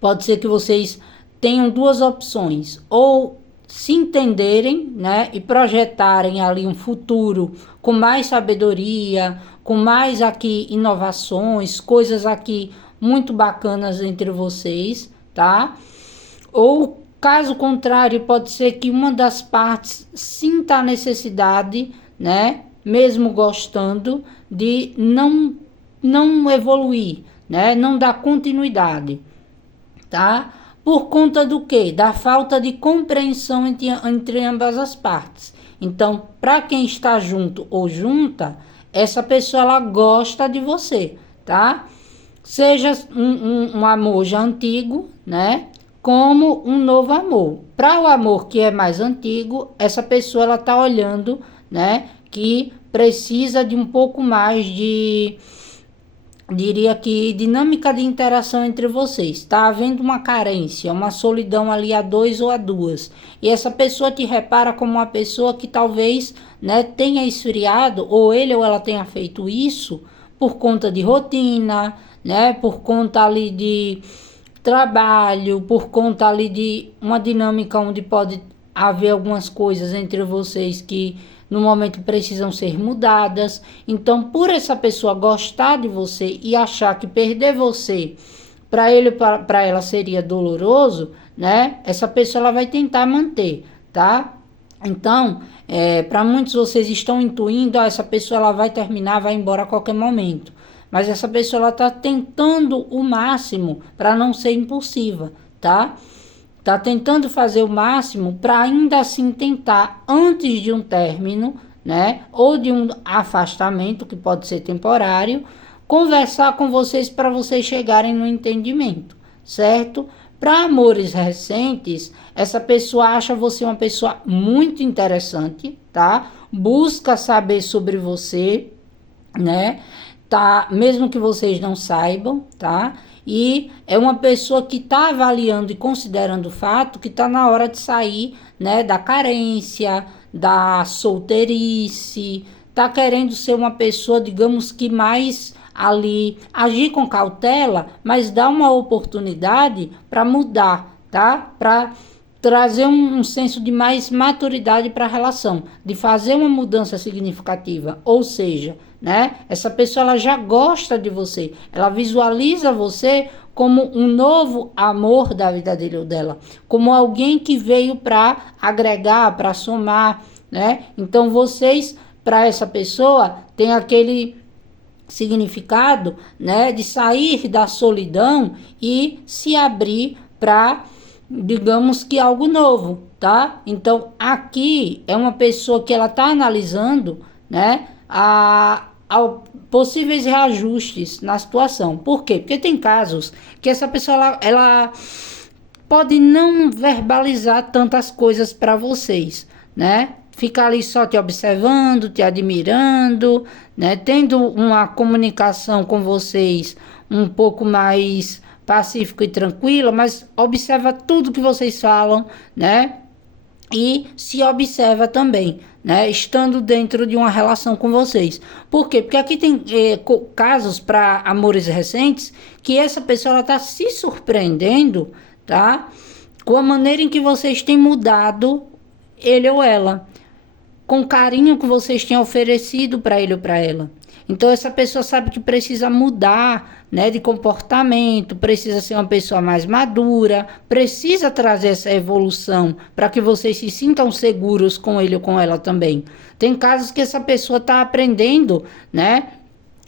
pode ser que vocês tenham duas opções, ou se entenderem, né? E projetarem ali um futuro com mais sabedoria, com mais aqui inovações, coisas aqui muito bacanas entre vocês, tá? Ou caso contrário, pode ser que uma das partes sinta a necessidade, né? Mesmo gostando de não evoluir, né? Não dar continuidade, tá? Por conta do quê? Da falta de compreensão entre ambas as partes. Então, para quem está junto ou junta, essa pessoa ela gosta de você, tá? Seja um amor já antigo, né? Como um novo amor. Para o amor que é mais antigo, essa pessoa ela tá olhando, né? Que precisa de um pouco mais de, diria que, dinâmica de interação entre vocês. Está havendo uma carência, uma solidão ali a dois ou a duas. E essa pessoa te repara como uma pessoa que talvez, né, tenha esfriado, ou ele ou ela tenha feito isso por conta de rotina, né, por conta ali de trabalho, por conta ali de uma dinâmica onde pode haver algumas coisas entre vocês que no momento precisam ser mudadas. Então, por essa pessoa gostar de você e achar que perder você para ele para ela seria doloroso, né? Essa pessoa ela vai tentar manter, tá? Então, para muitos vocês estão intuindo, essa pessoa ela vai terminar, vai embora a qualquer momento. Mas essa pessoa ela está tentando o máximo para não ser impulsiva, tá? Tá tentando fazer o máximo para ainda assim tentar, antes de um término, né? Ou de um afastamento, que pode ser temporário, conversar com vocês para vocês chegarem no entendimento, certo? Para amores recentes, essa pessoa acha você uma pessoa muito interessante, tá? Busca saber sobre você, né? Tá, mesmo que vocês não saibam, tá? E é uma pessoa que está avaliando e considerando o fato que está na hora de sair, né, da carência, da solteirice, tá querendo ser uma pessoa, digamos que mais ali, agir com cautela, mas dar uma oportunidade para mudar, tá? Para trazer um senso de mais maturidade para a relação, de fazer uma mudança significativa, ou seja, né? Essa pessoa ela já gosta de você, ela visualiza você como um novo amor da vida dele ou dela, como alguém que veio para agregar, para somar, né? Então vocês, para essa pessoa, tem aquele significado, né, de sair da solidão e se abrir para, digamos que algo novo, tá? Então aqui é uma pessoa que ela está analisando, né, possíveis reajustes na situação. Por quê? Porque tem casos que essa pessoa ela pode não verbalizar tantas coisas para vocês, né? Ficar ali só te observando, te admirando, né? Tendo uma comunicação com vocês um pouco mais pacífica e tranquila, mas observa tudo que vocês falam, né? E se observa também, né? Estando dentro de uma relação com vocês. Por quê? Porque aqui tem casos para amores recentes que essa pessoa está se surpreendendo, tá? Com a maneira em que vocês têm mudado ele ou ela, com o carinho que vocês têm oferecido para ele ou para ela. Então essa pessoa sabe que precisa mudar, né, de comportamento, precisa ser uma pessoa mais madura, precisa trazer essa evolução para que vocês se sintam seguros com ele ou com ela também. Tem casos que essa pessoa está aprendendo, né,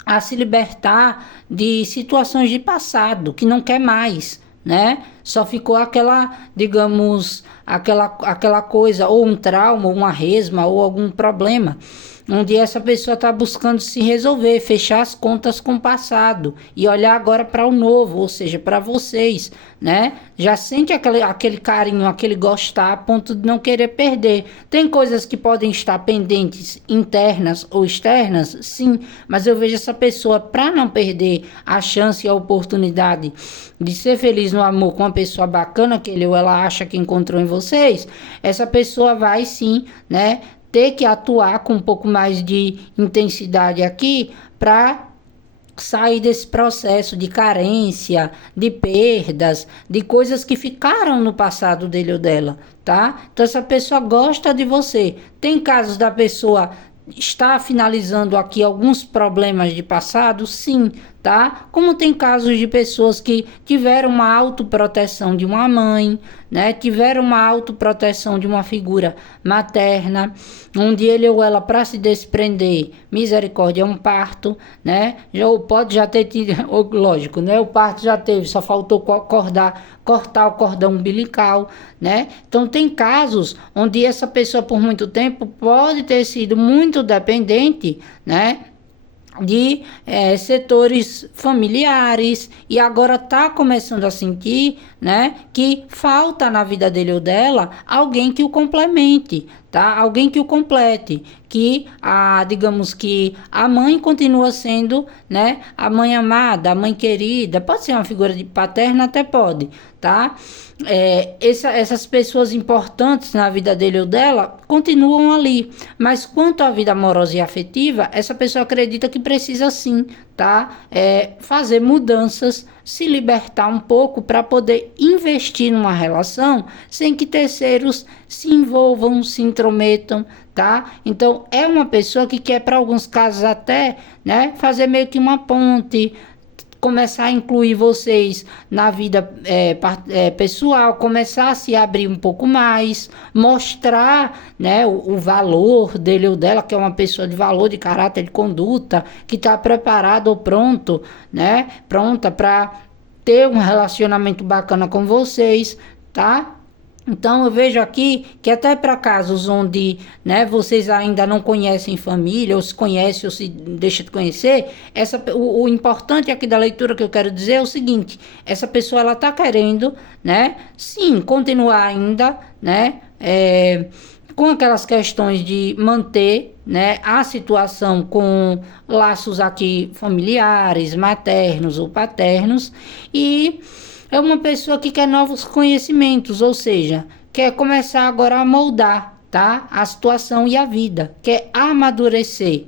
a se libertar de situações de passado que não quer mais, né? Só ficou aquela, digamos, aquela coisa, ou um trauma, ou uma resma, ou algum problema, onde essa pessoa está buscando se resolver, fechar as contas com o passado e olhar agora para o novo, ou seja, para vocês, né? Já sente aquele carinho, aquele gostar a ponto de não querer perder. Tem coisas que podem estar pendentes, internas ou externas, sim, mas eu vejo essa pessoa, para não perder a chance e a oportunidade de ser feliz no amor com uma pessoa bacana que ele ou ela acha que encontrou em vocês, essa pessoa vai sim, né, ter que atuar com um pouco mais de intensidade aqui para sair desse processo de carência, de perdas, de coisas que ficaram no passado dele ou dela, tá? Então essa pessoa gosta de você. Tem casos da pessoa estar finalizando aqui alguns problemas de passado, sim, tá? Como tem casos de pessoas que tiveram uma autoproteção de uma mãe, né? Tiveram uma autoproteção de uma figura materna, onde ele ou ela, para se desprender, misericórdia, é um parto, né? Pode já ter tido, lógico, né? O parto já teve, só faltou cortar o cordão umbilical, né? Então tem casos onde essa pessoa por muito tempo pode ter sido muito dependente, né, de setores familiares e agora está começando a sentir, né, que falta na vida dele ou dela alguém que o complemente, tá? Alguém que o complete, que digamos que a mãe continua sendo, né, a mãe amada, a mãe querida, pode ser uma figura de paterna, até pode, tá? Essas pessoas importantes na vida dele ou dela continuam ali, mas quanto à vida amorosa e afetiva, essa pessoa acredita que precisa sim, tá? Fazer mudanças, se libertar um pouco para poder investir numa relação sem que terceiros se envolvam, se intrometam, tá? Então é uma pessoa que quer, para alguns casos até, né, fazer meio que uma ponte, começar a incluir vocês na vida pessoal, começar a se abrir um pouco mais, mostrar, né, o valor dele ou dela, que é uma pessoa de valor, de caráter, de conduta, que está preparado ou pronto, né, pronta para ter um relacionamento bacana com vocês, tá? Então eu vejo aqui que até para casos onde, né, vocês ainda não conhecem família, ou se conhecem ou se deixa de conhecer, o importante aqui da leitura que eu quero dizer é o seguinte: essa pessoa ela está querendo, né, sim, continuar ainda, né, com aquelas questões de manter, né, a situação com laços aqui familiares, maternos ou paternos, e é uma pessoa que quer novos conhecimentos, ou seja, quer começar agora a moldar, tá? A situação e a vida, quer amadurecer,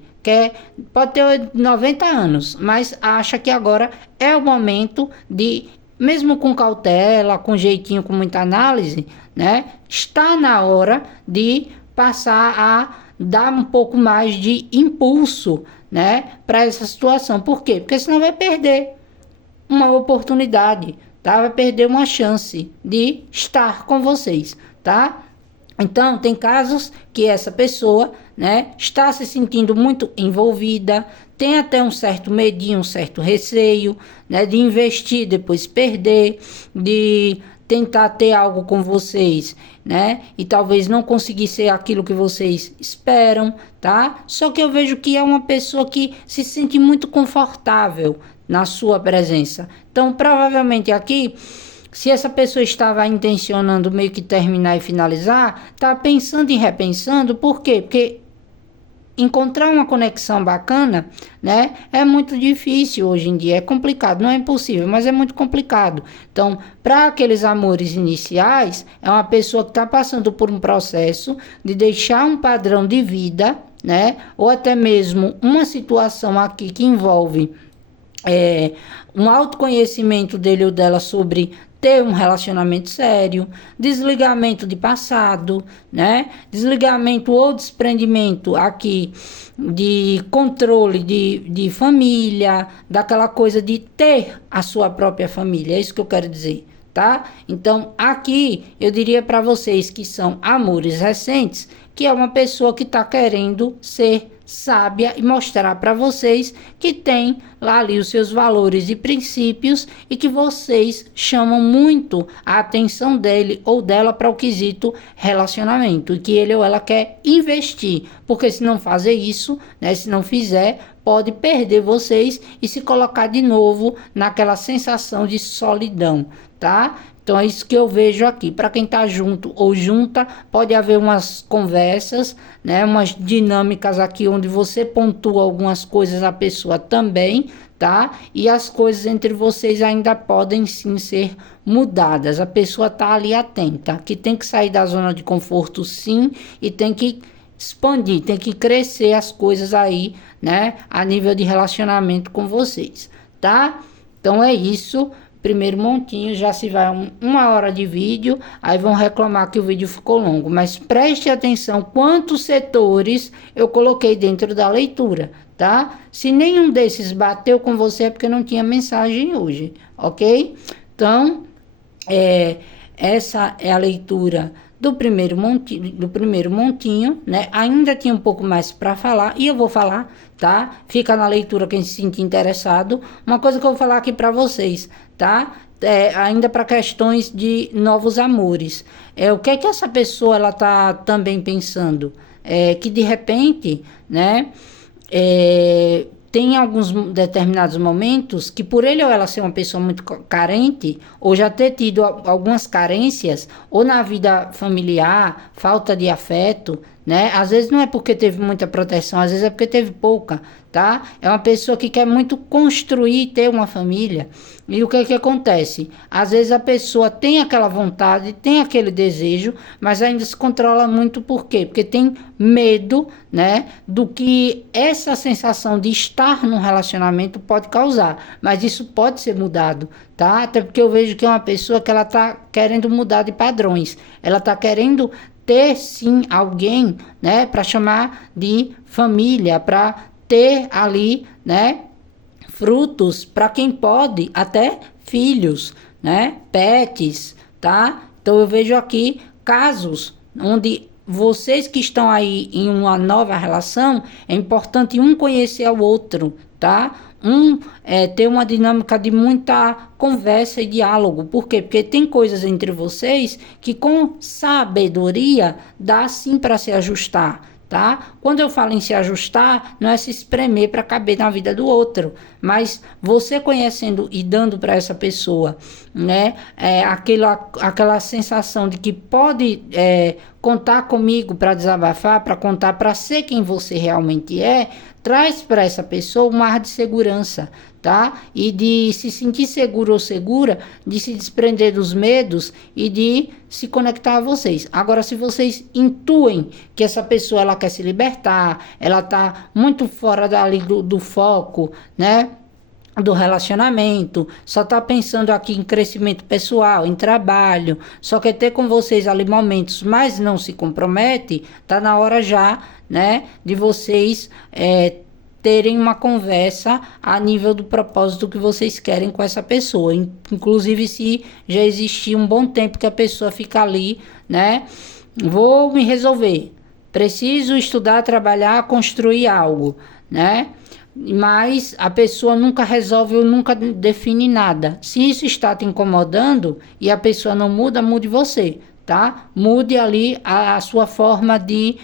pode ter 90 anos, mas acha que agora é o momento de, mesmo com cautela, com jeitinho, com muita análise, né? Está na hora de passar a dar um pouco mais de impulso, né, para essa situação. Por quê? Porque senão vai perder uma oportunidade, tá? Vai perder uma chance de estar com vocês, tá? Então, tem casos que essa pessoa, né, está se sentindo muito envolvida, tem até um certo medinho, um certo receio, né, de investir, depois perder, de tentar ter algo com vocês, né, e talvez não conseguir ser aquilo que vocês esperam, tá? Só que eu vejo que é uma pessoa que se sente muito confortável na sua presença. Então, provavelmente aqui, se essa pessoa estava intencionando meio que terminar e finalizar, está pensando e repensando. Por quê? Porque encontrar uma conexão bacana, né, é muito difícil hoje em dia. É complicado, não é impossível, mas é muito complicado. Então, para aqueles amores iniciais, é uma pessoa que está passando por um processo de deixar um padrão de vida, né, ou até mesmo uma situação aqui que envolve um autoconhecimento dele ou dela sobre ter um relacionamento sério, desligamento de passado, né? Desligamento ou desprendimento aqui de controle de família, daquela coisa de ter a sua própria família, é isso que eu quero dizer, tá? Então, aqui eu diria para vocês que são amores recentes, que é uma pessoa que está querendo ser sábia e mostrar para vocês que tem lá ali os seus valores e princípios e que vocês chamam muito a atenção dele ou dela para o quesito relacionamento e que ele ou ela quer investir, porque se não fazer isso, né, se não fizer, pode perder vocês e se colocar de novo naquela sensação de solidão, tá? Então é isso que eu vejo aqui. Para quem está junto ou junta, pode haver umas conversas, né, umas dinâmicas aqui onde você pontua algumas coisas, a pessoa também, tá? E as coisas entre vocês ainda podem sim ser mudadas. A pessoa está ali atenta, que tem que sair da zona de conforto sim e tem que expandir, tem que crescer as coisas aí, né, a nível de relacionamento com vocês, tá? Então é isso. Primeiro montinho, já se vai uma hora de vídeo, aí vão reclamar que o vídeo ficou longo, mas preste atenção quantos setores eu coloquei dentro da leitura, tá? Se nenhum desses bateu com você é porque não tinha mensagem hoje, ok? Então, essa é a leitura do primeiro montinho, né? Ainda tinha um pouco mais para falar e eu vou falar, tá? Fica na leitura quem se sentir interessado. Uma coisa que eu vou falar aqui para vocês, tá? Ainda para questões de novos amores. O que é que essa pessoa ela tá também pensando? Que de repente, né? Tem alguns determinados momentos que por ele ou ela ser uma pessoa muito carente, ou já ter tido algumas carências, ou na vida familiar, falta de afeto, né? Às vezes não é porque teve muita proteção, às vezes é porque teve pouca, tá? É uma pessoa que quer muito construir, ter uma família. E o que acontece? Às vezes a pessoa tem aquela vontade, tem aquele desejo, mas ainda se controla muito. Por quê? Porque tem medo, né, do que essa sensação de estar num relacionamento pode causar. Mas isso pode ser mudado, tá? Até porque eu vejo que é uma pessoa que ela tá querendo mudar de padrões. Ela tá querendo ter sim alguém, né, para chamar de família, para ter ali, né, frutos, para quem pode, até filhos, né, pets, tá? Então eu vejo aqui casos onde vocês que estão aí em uma nova relação, é importante um conhecer o outro, tá? Ter uma dinâmica de muita conversa e diálogo. Por quê? Porque tem coisas entre vocês que com sabedoria dá sim para se ajustar, tá? Quando eu falo em se ajustar, não é se espremer para caber na vida do outro, mas você conhecendo e dando para essa pessoa, né, aquela sensação de que pode contar comigo para desabafar, para contar, para ser quem você realmente é, traz para essa pessoa um ar de segurança, tá? E de se sentir seguro ou segura, de se desprender dos medos e de se conectar a vocês. Agora, se vocês intuem que essa pessoa ela quer se libertar, ela tá muito fora dali do foco, né? Do relacionamento, só tá pensando aqui em crescimento pessoal, em trabalho, só quer ter com vocês ali momentos, mas não se compromete, tá na hora já, né, de vocês terem uma conversa a nível do propósito que vocês querem com essa pessoa, inclusive se já existir um bom tempo que a pessoa fica ali, né, vou me resolver, preciso estudar, trabalhar, construir algo, né, mas a pessoa nunca resolve ou nunca define nada. Se isso está te incomodando e a pessoa não muda, mude você, tá? Mude ali a sua forma de,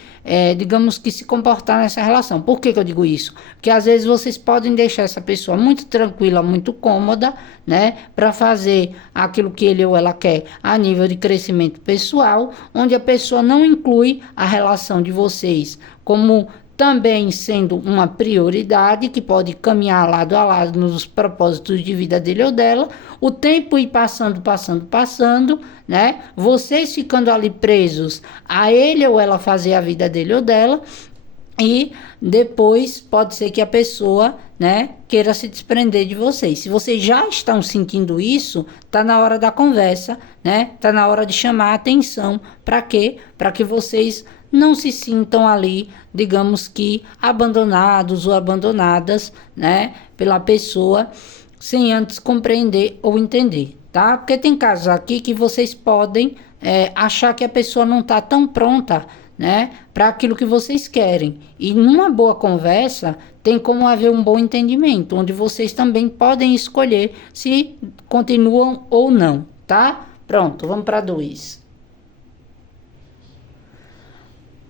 digamos que, se comportar nessa relação. Por que eu digo isso? Porque às vezes vocês podem deixar essa pessoa muito tranquila, muito cômoda, né? Para fazer aquilo que ele ou ela quer a nível de crescimento pessoal, onde a pessoa não inclui a relação de vocês como também sendo uma prioridade que pode caminhar lado a lado nos propósitos de vida dele ou dela, o tempo ir passando, né? Vocês ficando ali presos a ele ou ela fazer a vida dele ou dela, e depois pode ser que a pessoa, né, queira se desprender de vocês. Se vocês já estão sentindo isso, tá na hora da conversa, né? Tá na hora de chamar a atenção. Para quê? Para que vocês não se sintam ali, digamos que abandonados ou abandonadas, né, pela pessoa, sem antes compreender ou entender, tá? Porque tem casos aqui que vocês podem achar que a pessoa não tá tão pronta, né, para aquilo que vocês querem. E numa boa conversa, tem como haver um bom entendimento, onde vocês também podem escolher se continuam ou não, tá? Pronto, vamos para 2.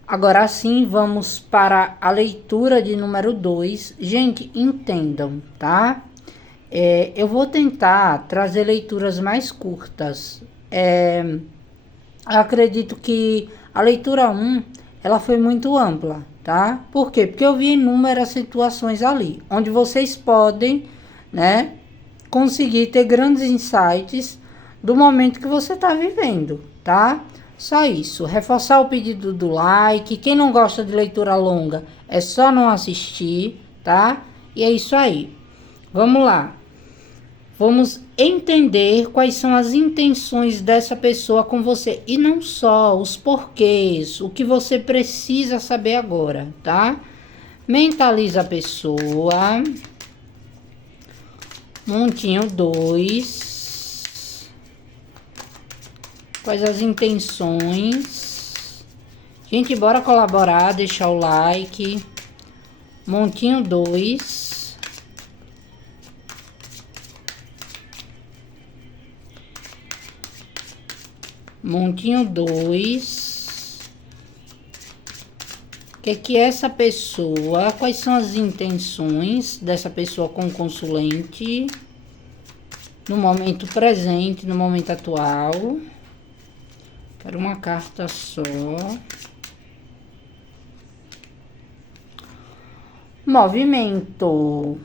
Agora sim, vamos para a leitura de número 2. Gente, entendam, tá? Eu vou tentar trazer leituras mais curtas. Acredito que a leitura 1, ela foi muito ampla, tá? Por quê? Porque eu vi inúmeras situações ali, onde vocês podem, né, conseguir ter grandes insights do momento que você está vivendo, tá? Só isso, reforçar o pedido do like. Quem não gosta de leitura longa, é só não assistir, tá? E é isso aí. Vamos lá. Vamos entender quais são as intenções dessa pessoa com você. E não só os porquês, o que você precisa saber agora, tá? Mentaliza a pessoa. Montinho 2. Quais as intenções? Gente, bora colaborar, deixar o like. Montinho 2. Montinho 2. O que é essa pessoa? Quais são as intenções dessa pessoa com o consulente? No momento presente, no momento atual. Quero uma carta só. Movimento.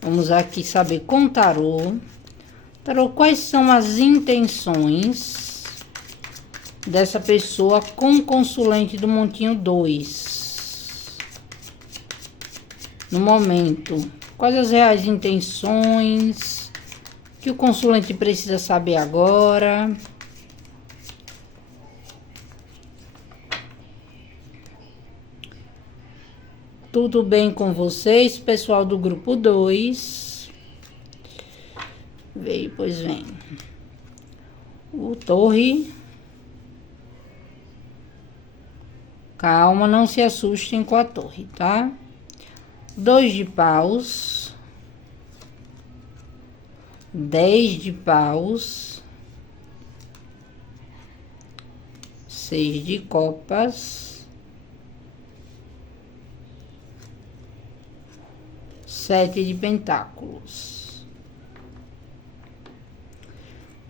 Vamos aqui saber com tarô. Tarô, quais são as intenções dessa pessoa com o consulente do Montinho 2? No momento, quais as reais intenções que o consulente precisa saber agora? Tudo bem com vocês, pessoal do grupo 2? Veio, pois vem. O torre. Calma, não se assustem com a torre, tá? 2 de paus. 10 de paus. 6 de copas. 7 de pentáculos.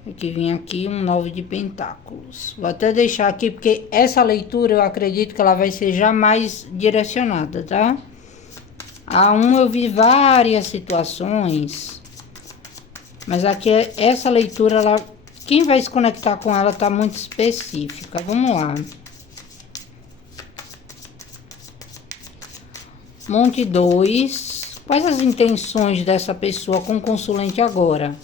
Aqui vem aqui um 9 de pentáculos. Vou até deixar aqui, porque essa leitura eu acredito que ela vai ser já mais direcionada, tá? A 1 eu vi várias situações, mas aqui essa leitura, ela, quem vai se conectar com ela tá muito específica. Vamos lá. Monte 2. Quais as intenções dessa pessoa com o consulente agora?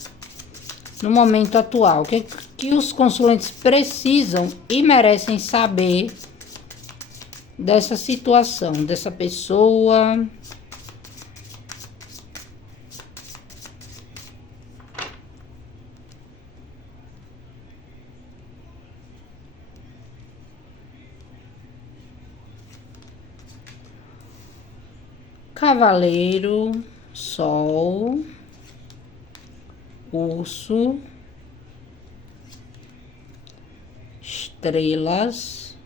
No momento atual, o que os consulentes precisam e merecem saber dessa situação, dessa pessoa? Cavaleiro, Sol, Urso, Estrelas,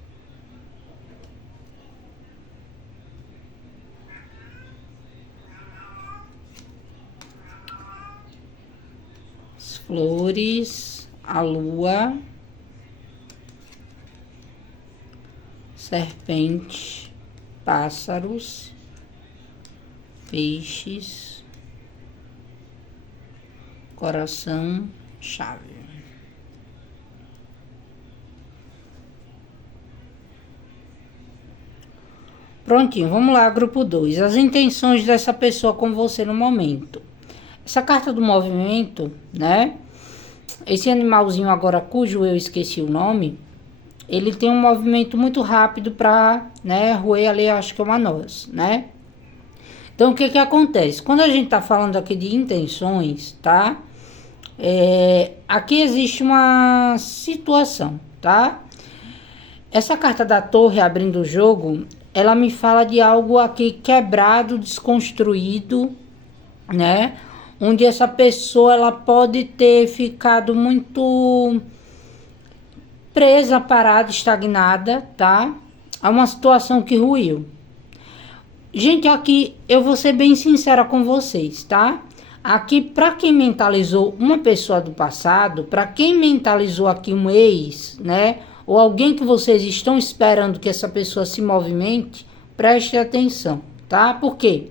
as flores, a lua, serpente, pássaros, peixes, coração, chave. Prontinho, vamos lá, grupo 2. As intenções dessa pessoa com você no momento. Essa carta do movimento, né? Esse animalzinho agora, cujo eu esqueci o nome, ele tem um movimento muito rápido para, né, roer ali, acho que é uma noz, né? Então, o que que acontece? Quando a gente tá falando aqui de intenções, tá? Aqui existe uma situação, tá? Essa carta da torre abrindo o jogo, ela me fala de algo aqui quebrado, desconstruído, né? Onde essa pessoa, ela pode ter ficado muito presa, parada, estagnada, tá? É uma situação que ruiu. Gente, aqui eu vou ser bem sincera com vocês, tá? Aqui, para quem mentalizou uma pessoa do passado, para quem mentalizou aqui um ex, né? Ou alguém que vocês estão esperando que essa pessoa se movimente, preste atenção, tá? Por quê?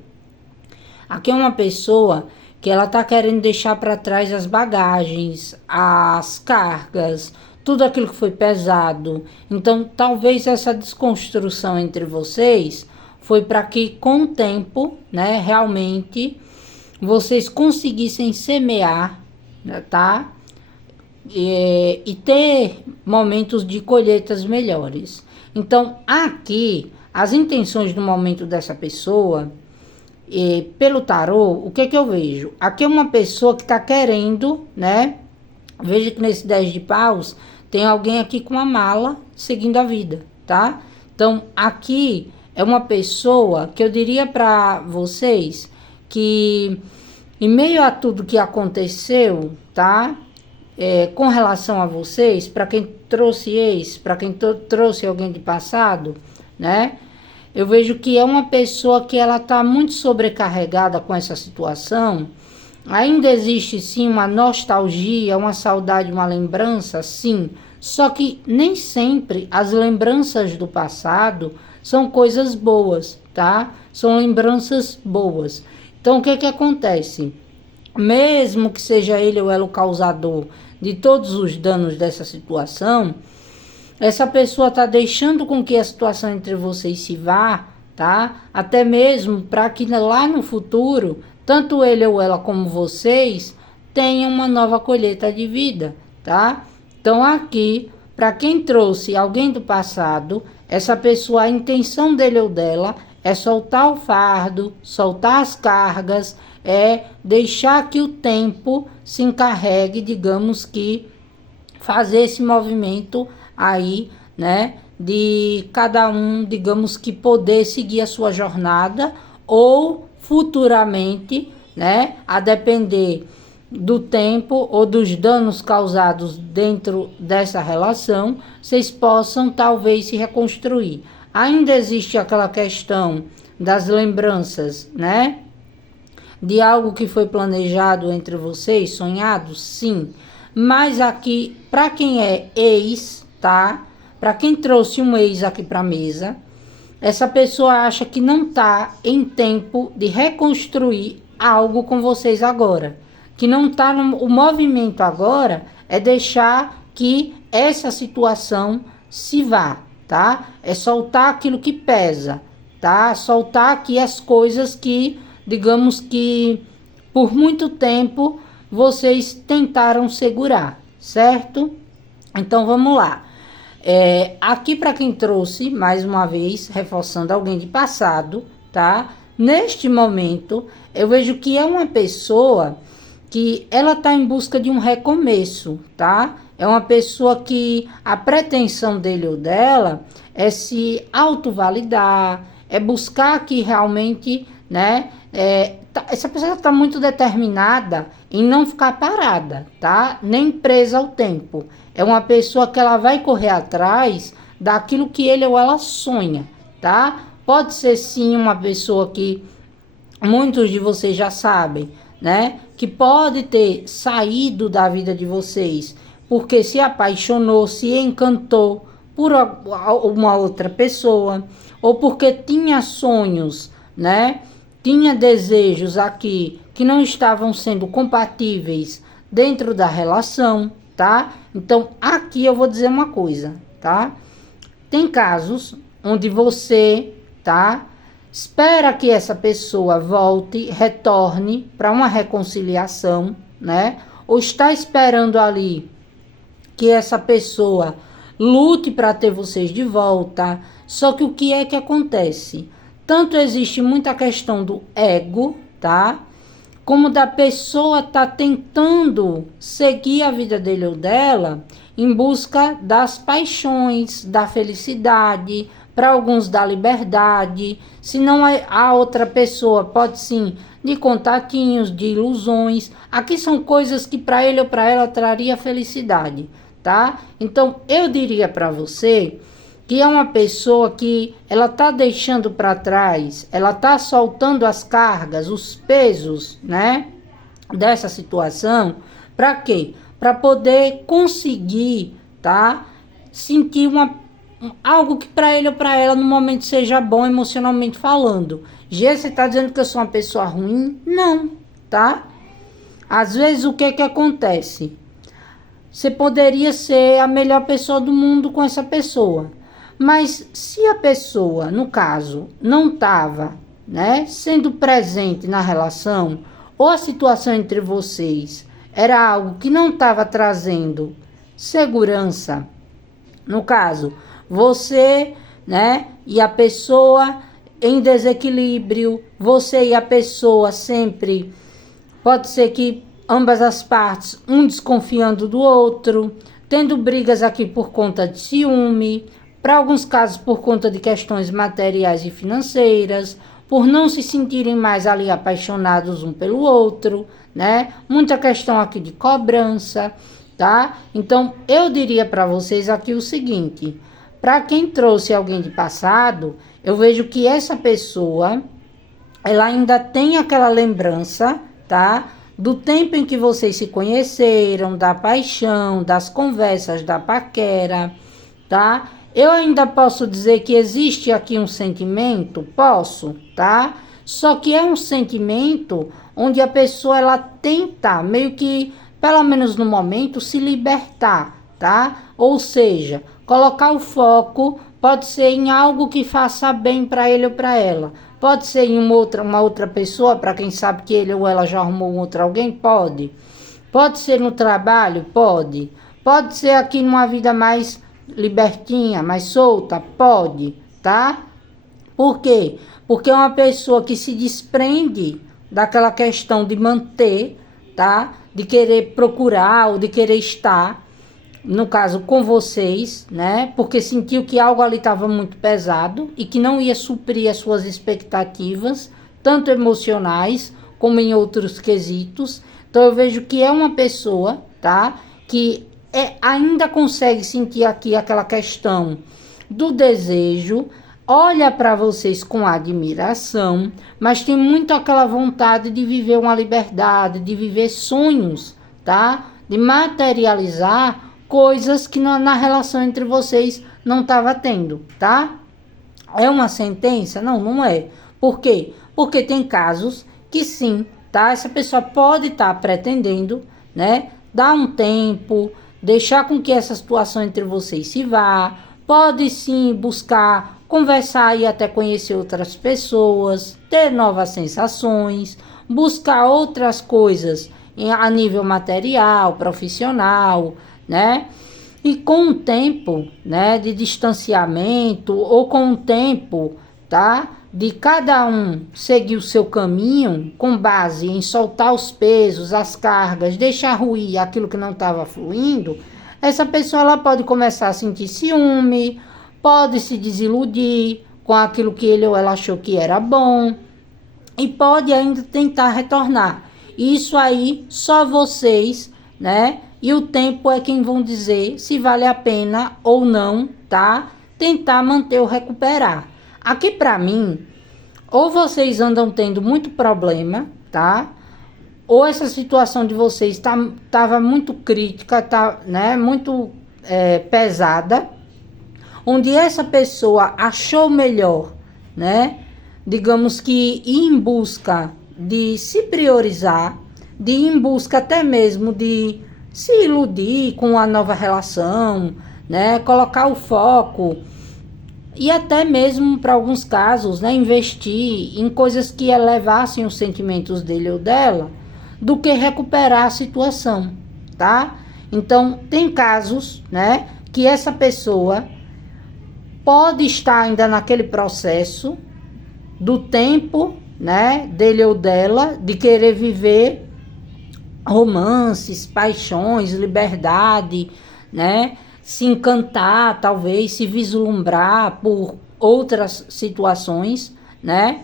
Aqui é uma pessoa que ela tá querendo deixar para trás as bagagens, as cargas, tudo aquilo que foi pesado. Então, talvez essa desconstrução entre vocês foi para que com o tempo, né, realmente vocês conseguissem semear, né, tá? E ter momentos de colheitas melhores. Então, aqui, as intenções do momento dessa pessoa, pelo tarô, o que eu vejo? Aqui é uma pessoa que está querendo, né? Veja que nesse 10 de paus, tem alguém aqui com uma mala seguindo a vida, tá? Então, aqui é uma pessoa que eu diria para vocês que, em meio a tudo que aconteceu, tá? Com relação a vocês, para quem trouxe ex, para quem trouxe alguém de passado, né? Eu vejo que é uma pessoa que ela tá muito sobrecarregada com essa situação. Ainda existe sim uma nostalgia, uma saudade, uma lembrança, sim. Só que nem sempre as lembranças do passado são coisas boas, tá? São lembranças boas. Então, o que que acontece? Mesmo que seja ele ou ela o causador de todos os danos dessa situação, essa pessoa está deixando com que a situação entre vocês se vá, tá? Até mesmo para que lá no futuro, tanto ele ou ela como vocês tenham uma nova colheita de vida, tá? Então aqui, para quem trouxe alguém do passado, essa pessoa, a intenção dele ou dela é soltar o fardo, soltar as cargas, é deixar que o tempo se encarregue, digamos que, fazer esse movimento aí, né, de cada um, digamos que poder seguir a sua jornada ou futuramente, né, a depender do tempo ou dos danos causados dentro dessa relação, vocês possam talvez se reconstruir. Ainda existe aquela questão das lembranças, né, de algo que foi planejado entre vocês, sonhado, sim. Mas aqui, para quem é ex, tá? Para quem trouxe um ex aqui para a mesa, essa pessoa acha que não está em tempo de reconstruir algo com vocês agora. Que não está no o movimento agora é deixar que essa situação se vá, tá? É soltar aquilo que pesa, tá? Soltar aqui as coisas que, digamos que por muito tempo vocês tentaram segurar, certo? Então vamos lá. Aqui para quem trouxe, mais uma vez, reforçando alguém de passado, tá? Neste momento, eu vejo que é uma pessoa que ela tá em busca de um recomeço, tá? É uma pessoa que a pretensão dele ou dela é se autovalidar, é buscar aqui realmente, né? Essa pessoa está muito determinada em não ficar parada, tá? Nem presa ao tempo. É uma pessoa que ela vai correr atrás daquilo que ele ou ela sonha, tá? Pode ser sim uma pessoa que muitos de vocês já sabem, né? Que pode ter saído da vida de vocês porque se apaixonou, se encantou por uma outra pessoa, ou porque tinha sonhos, né? Tinha desejos aqui que não estavam sendo compatíveis dentro da relação, tá? Então, aqui eu vou dizer uma coisa, tá? Tem casos onde você, tá? Espera que essa pessoa volte, retorne para uma reconciliação, né? Ou está esperando ali que essa pessoa lute para ter vocês de volta. Só que o que é que acontece? Tanto existe muita questão do ego, tá? Como da pessoa tá tentando seguir a vida dele ou dela em busca das paixões, da felicidade, para alguns da liberdade. Se não a outra pessoa pode sim de contatinhos, de ilusões. Aqui são coisas que para ele ou para ela traria felicidade, tá? Então eu diria para você que é uma pessoa que ela tá deixando para trás, ela tá soltando as cargas, os pesos, né, dessa situação. Para quê? Para poder conseguir, tá, sentir algo que para ele ou para ela no momento seja bom emocionalmente falando. Gê, você tá dizendo que eu sou uma pessoa ruim? Não, tá? Às vezes o que acontece? Você poderia ser a melhor pessoa do mundo com essa pessoa. Mas se a pessoa, no caso, não estava, né, sendo presente na relação, ou a situação entre vocês era algo que não estava trazendo segurança, no caso, você, né, e a pessoa em desequilíbrio, você e a pessoa sempre, pode ser que ambas as partes, um desconfiando do outro, tendo brigas aqui por conta de ciúme, para alguns casos por conta de questões materiais e financeiras, por não se sentirem mais ali apaixonados um pelo outro, né? Muita questão aqui de cobrança, tá? Então, eu diria para vocês aqui o seguinte, para quem trouxe alguém de passado, eu vejo que essa pessoa, ela ainda tem aquela lembrança, tá? Do tempo em que vocês se conheceram, da paixão, das conversas, da paquera, tá? Eu ainda posso dizer que existe aqui um sentimento? Posso, tá? Só que é um sentimento onde a pessoa, ela tenta meio que, pelo menos no momento, se libertar, tá? Ou seja, colocar o foco pode ser em algo que faça bem para ele ou para ela. Pode ser em uma outra pessoa, para quem sabe que ele ou ela já arrumou um outro alguém? Pode. Pode ser no trabalho? Pode. Pode ser aqui numa vida mais libertinha, mais solta? Pode, tá? Por quê? Porque é uma pessoa que se desprende daquela questão de manter, tá? De querer procurar ou de querer estar no caso com vocês, né? Porque sentiu que algo ali estava muito pesado e que não ia suprir as suas expectativas, tanto emocionais como em outros quesitos. Então eu vejo que é uma pessoa, tá? Que ainda consegue sentir aqui aquela questão do desejo, olha para vocês com admiração, mas tem muito aquela vontade de viver uma liberdade, de viver sonhos, tá? De materializar coisas que na relação entre vocês não estava tendo, tá? É uma sentença? Não, não é. Por quê? Porque tem casos que sim, tá? Essa pessoa pode estar pretendendo, né? Dar um tempo, deixar com que essa situação entre vocês se vá, pode sim buscar conversar e até conhecer outras pessoas, ter novas sensações, buscar outras coisas a nível material, profissional, né? E com o tempo, né, de distanciamento ou com o tempo, tá, de cada um seguir o seu caminho com base em soltar os pesos, as cargas, deixar ruir aquilo que não estava fluindo, essa pessoa ela pode começar a sentir ciúme, pode se desiludir com aquilo que ele ou ela achou que era bom e pode ainda tentar retornar. Isso aí só vocês, né? E o tempo é quem vão dizer se vale a pena ou não, tá? Tentar manter ou recuperar. Aqui para mim, ou vocês andam tendo muito problema, tá? Ou essa situação de vocês tava muito crítica, tá, né? Muito pesada, onde essa pessoa achou melhor, né? Digamos que ir em busca de se priorizar, de ir em busca até mesmo de se iludir com a nova relação, né? Colocar o foco e até mesmo, para alguns casos, né? Investir em coisas que elevassem os sentimentos dele ou dela, do que recuperar a situação, tá? Então, tem casos, né? Que essa pessoa pode estar ainda naquele processo do tempo, né? Dele ou dela, de querer viver romances, paixões, liberdade, né? Se encantar, talvez, se vislumbrar por outras situações, né?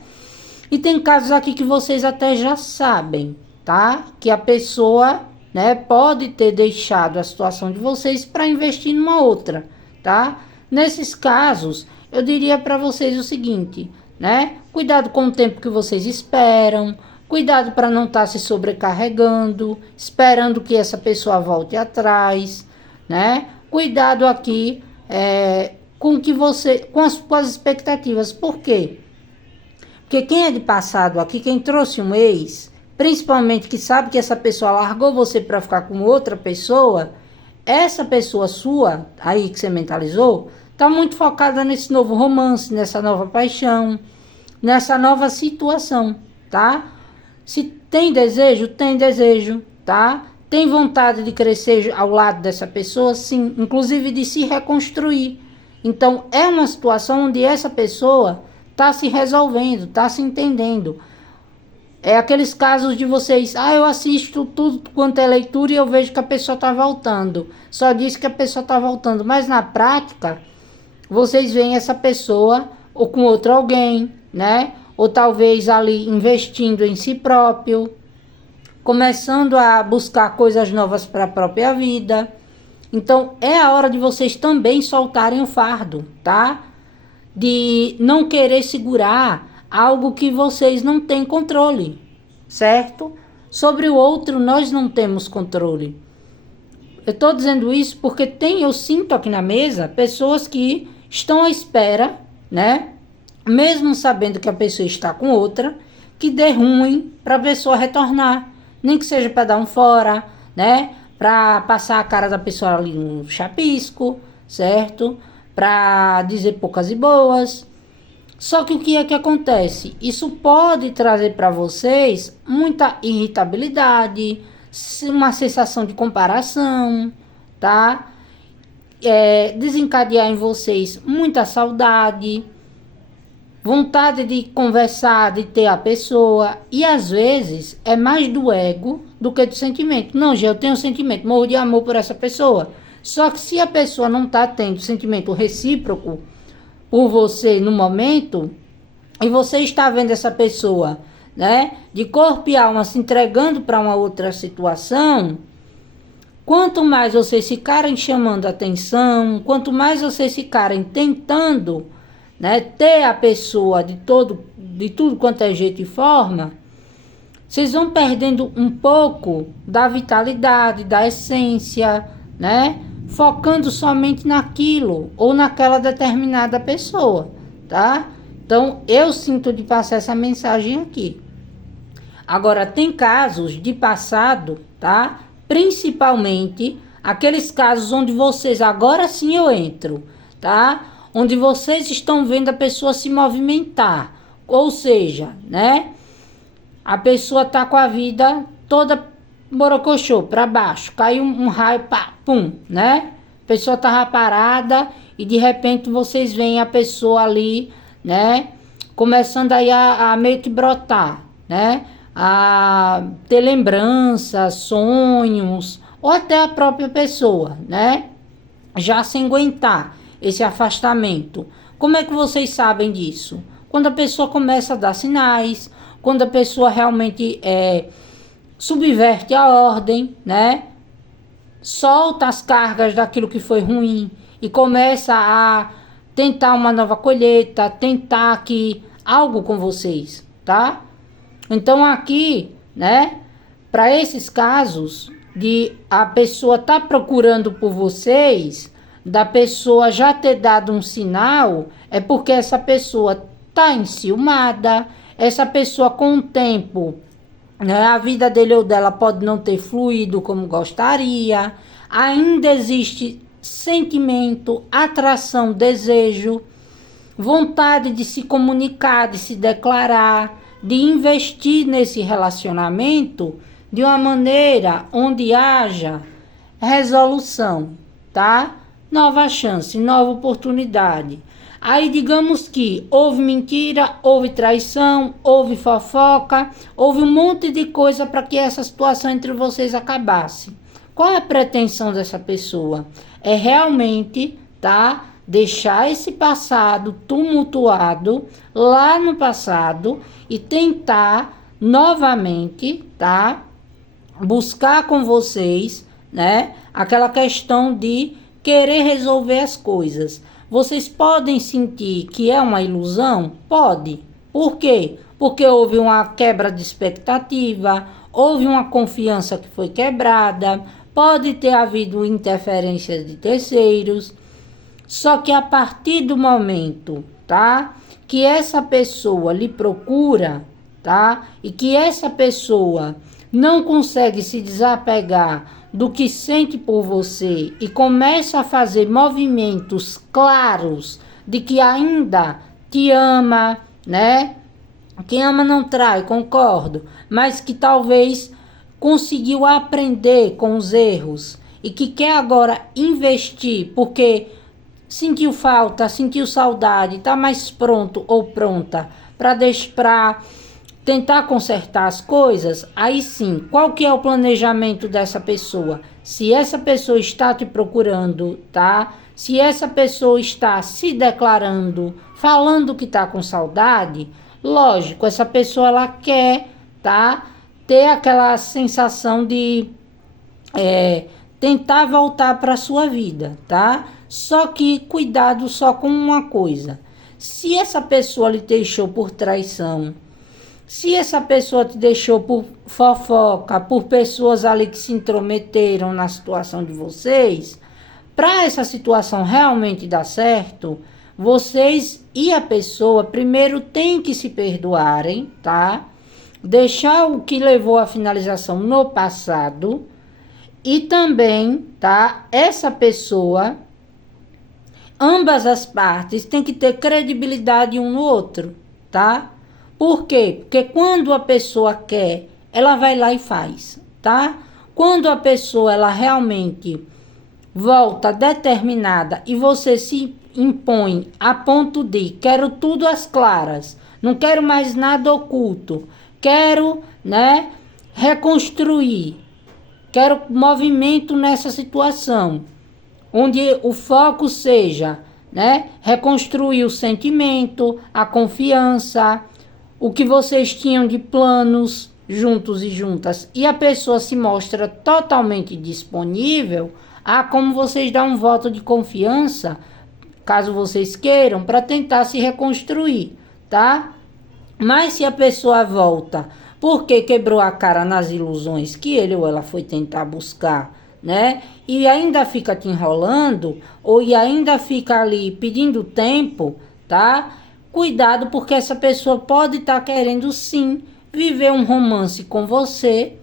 E tem casos aqui que vocês até já sabem, tá? Que a pessoa, né, pode ter deixado a situação de vocês para investir numa outra, tá? Nesses casos, eu diria para vocês o seguinte, né? Cuidado com o tempo que vocês esperam, cuidado para não estar se sobrecarregando, esperando que essa pessoa volte atrás, né? Cuidado aqui com que você, com as expectativas. Por quê? Porque quem é de passado aqui, quem trouxe um ex, principalmente que sabe que essa pessoa largou você para ficar com outra pessoa, essa pessoa sua, aí que você mentalizou, tá muito focada nesse novo romance, nessa nova paixão, nessa nova situação, tá? Se tem desejo, tá? Tem vontade de crescer ao lado dessa pessoa, sim, inclusive de se reconstruir. Então, é uma situação onde essa pessoa está se resolvendo, está se entendendo. É aqueles casos de vocês, eu assisto tudo quanto é leitura e eu vejo que a pessoa está voltando. Só diz que a pessoa está voltando, mas na prática, vocês veem essa pessoa ou com outro alguém, né? Ou talvez ali investindo em si próprio, começando a buscar coisas novas para a própria vida. Então, é a hora de vocês também soltarem o fardo, tá? De não querer segurar algo que vocês não têm controle, certo? Sobre o outro, nós não temos controle. Eu estou dizendo isso porque eu sinto aqui na mesa pessoas que estão à espera, né? Mesmo sabendo que a pessoa está com outra, que dê ruim para a pessoa retornar. Nem que seja para dar um fora, né? Para passar a cara da pessoa ali no chapisco, certo? Para dizer poucas e boas. Só que o que é que acontece? Isso pode trazer para vocês muita irritabilidade, uma sensação de comparação, tá? Desencadear em vocês muita saudade, vontade de conversar, de ter a pessoa, e às vezes é mais do ego do que do sentimento. Não, já eu tenho sentimento, morro de amor por essa pessoa, Só que se a pessoa não está tendo sentimento recíproco por você no momento, e você está vendo essa pessoa, né, de corpo e alma se entregando para uma outra situação, quanto mais vocês ficarem chamando atenção, quanto mais vocês ficarem tentando, né, ter a pessoa de tudo quanto é jeito e forma, vocês vão perdendo um pouco da vitalidade, da essência, né? Focando somente naquilo ou naquela determinada pessoa, tá? Então, eu sinto de passar essa mensagem aqui. Agora, tem casos de passado, tá? Principalmente aqueles casos onde vocês, agora sim eu entro, tá? Onde vocês estão vendo a pessoa se movimentar. Ou seja, né? A pessoa tá com a vida toda borocochô, para baixo. Caiu um raio, pá, pum, né? A pessoa tava parada e de repente vocês veem a pessoa ali, né? Começando aí a meio que brotar, né? A ter lembranças, sonhos, ou até a própria pessoa, né? Já sem aguentar esse afastamento. Como é que vocês sabem disso? Quando a pessoa começa a dar sinais, quando a pessoa realmente subverte a ordem, né? Solta as cargas daquilo que foi ruim e começa a tentar uma nova colheita, tentar aqui algo com vocês, tá? Então aqui, né? Para esses casos de a pessoa tá procurando por vocês, da pessoa já ter dado um sinal, é porque essa pessoa tá enciumada. Essa pessoa com o tempo, né, a vida dele ou dela pode não ter fluído como gostaria, ainda existe sentimento, atração, desejo, vontade de se comunicar, de se declarar, de investir nesse relacionamento de uma maneira onde haja resolução, tá? Nova chance, nova oportunidade. Aí digamos que houve mentira, houve traição, houve fofoca, houve um monte de coisa para que essa situação entre vocês acabasse. Qual é a pretensão dessa pessoa? É realmente, tá, deixar esse passado tumultuado lá no passado e tentar novamente, tá, buscar com vocês, né, aquela questão de querer resolver as coisas. Vocês podem sentir que é uma ilusão? Pode. Por quê? Porque houve uma quebra de expectativa, houve uma confiança que foi quebrada, pode ter havido interferências de terceiros. Só que a partir do momento, tá, que essa pessoa lhe procura, tá, e que essa pessoa não consegue se desapegar do que sente por você e começa a fazer movimentos claros de que ainda te ama, né? Quem ama não trai, concordo, mas que talvez conseguiu aprender com os erros e que quer agora investir porque sentiu falta, sentiu saudade, está mais pronto ou pronta para tentar consertar as coisas, aí sim, qual que é o planejamento dessa pessoa? Se essa pessoa está te procurando, tá? Se essa pessoa está se declarando, falando que está com saudade, lógico, essa pessoa ela quer, tá? Ter aquela sensação de tentar voltar para a sua vida, tá? Só que cuidado só com uma coisa. Se essa pessoa lhe deixou por traição, se essa pessoa te deixou por fofoca, por pessoas ali que se intrometeram na situação de vocês, para essa situação realmente dar certo, vocês e a pessoa primeiro têm que se perdoarem, tá? Deixar o que levou à finalização no passado e também, tá? Essa pessoa, ambas as partes têm que ter credibilidade um no outro, tá? Por quê? Porque quando a pessoa quer, ela vai lá e faz, tá? Quando a pessoa, ela realmente volta determinada e você se impõe a ponto de quero tudo às claras, não quero mais nada oculto, quero, né, reconstruir, quero movimento nessa situação. onde o foco seja, né, reconstruir o sentimento, a confiança, o que vocês tinham de planos juntos e juntas, e a pessoa se mostra totalmente disponível a como vocês dão um voto de confiança, caso vocês queiram, para tentar se reconstruir, tá? Mas se a pessoa volta porque quebrou a cara nas ilusões que ele ou ela foi tentar buscar, né? E ainda fica te enrolando, ou e ainda fica ali pedindo tempo, tá? Cuidado, porque essa pessoa pode estar querendo sim viver um romance com você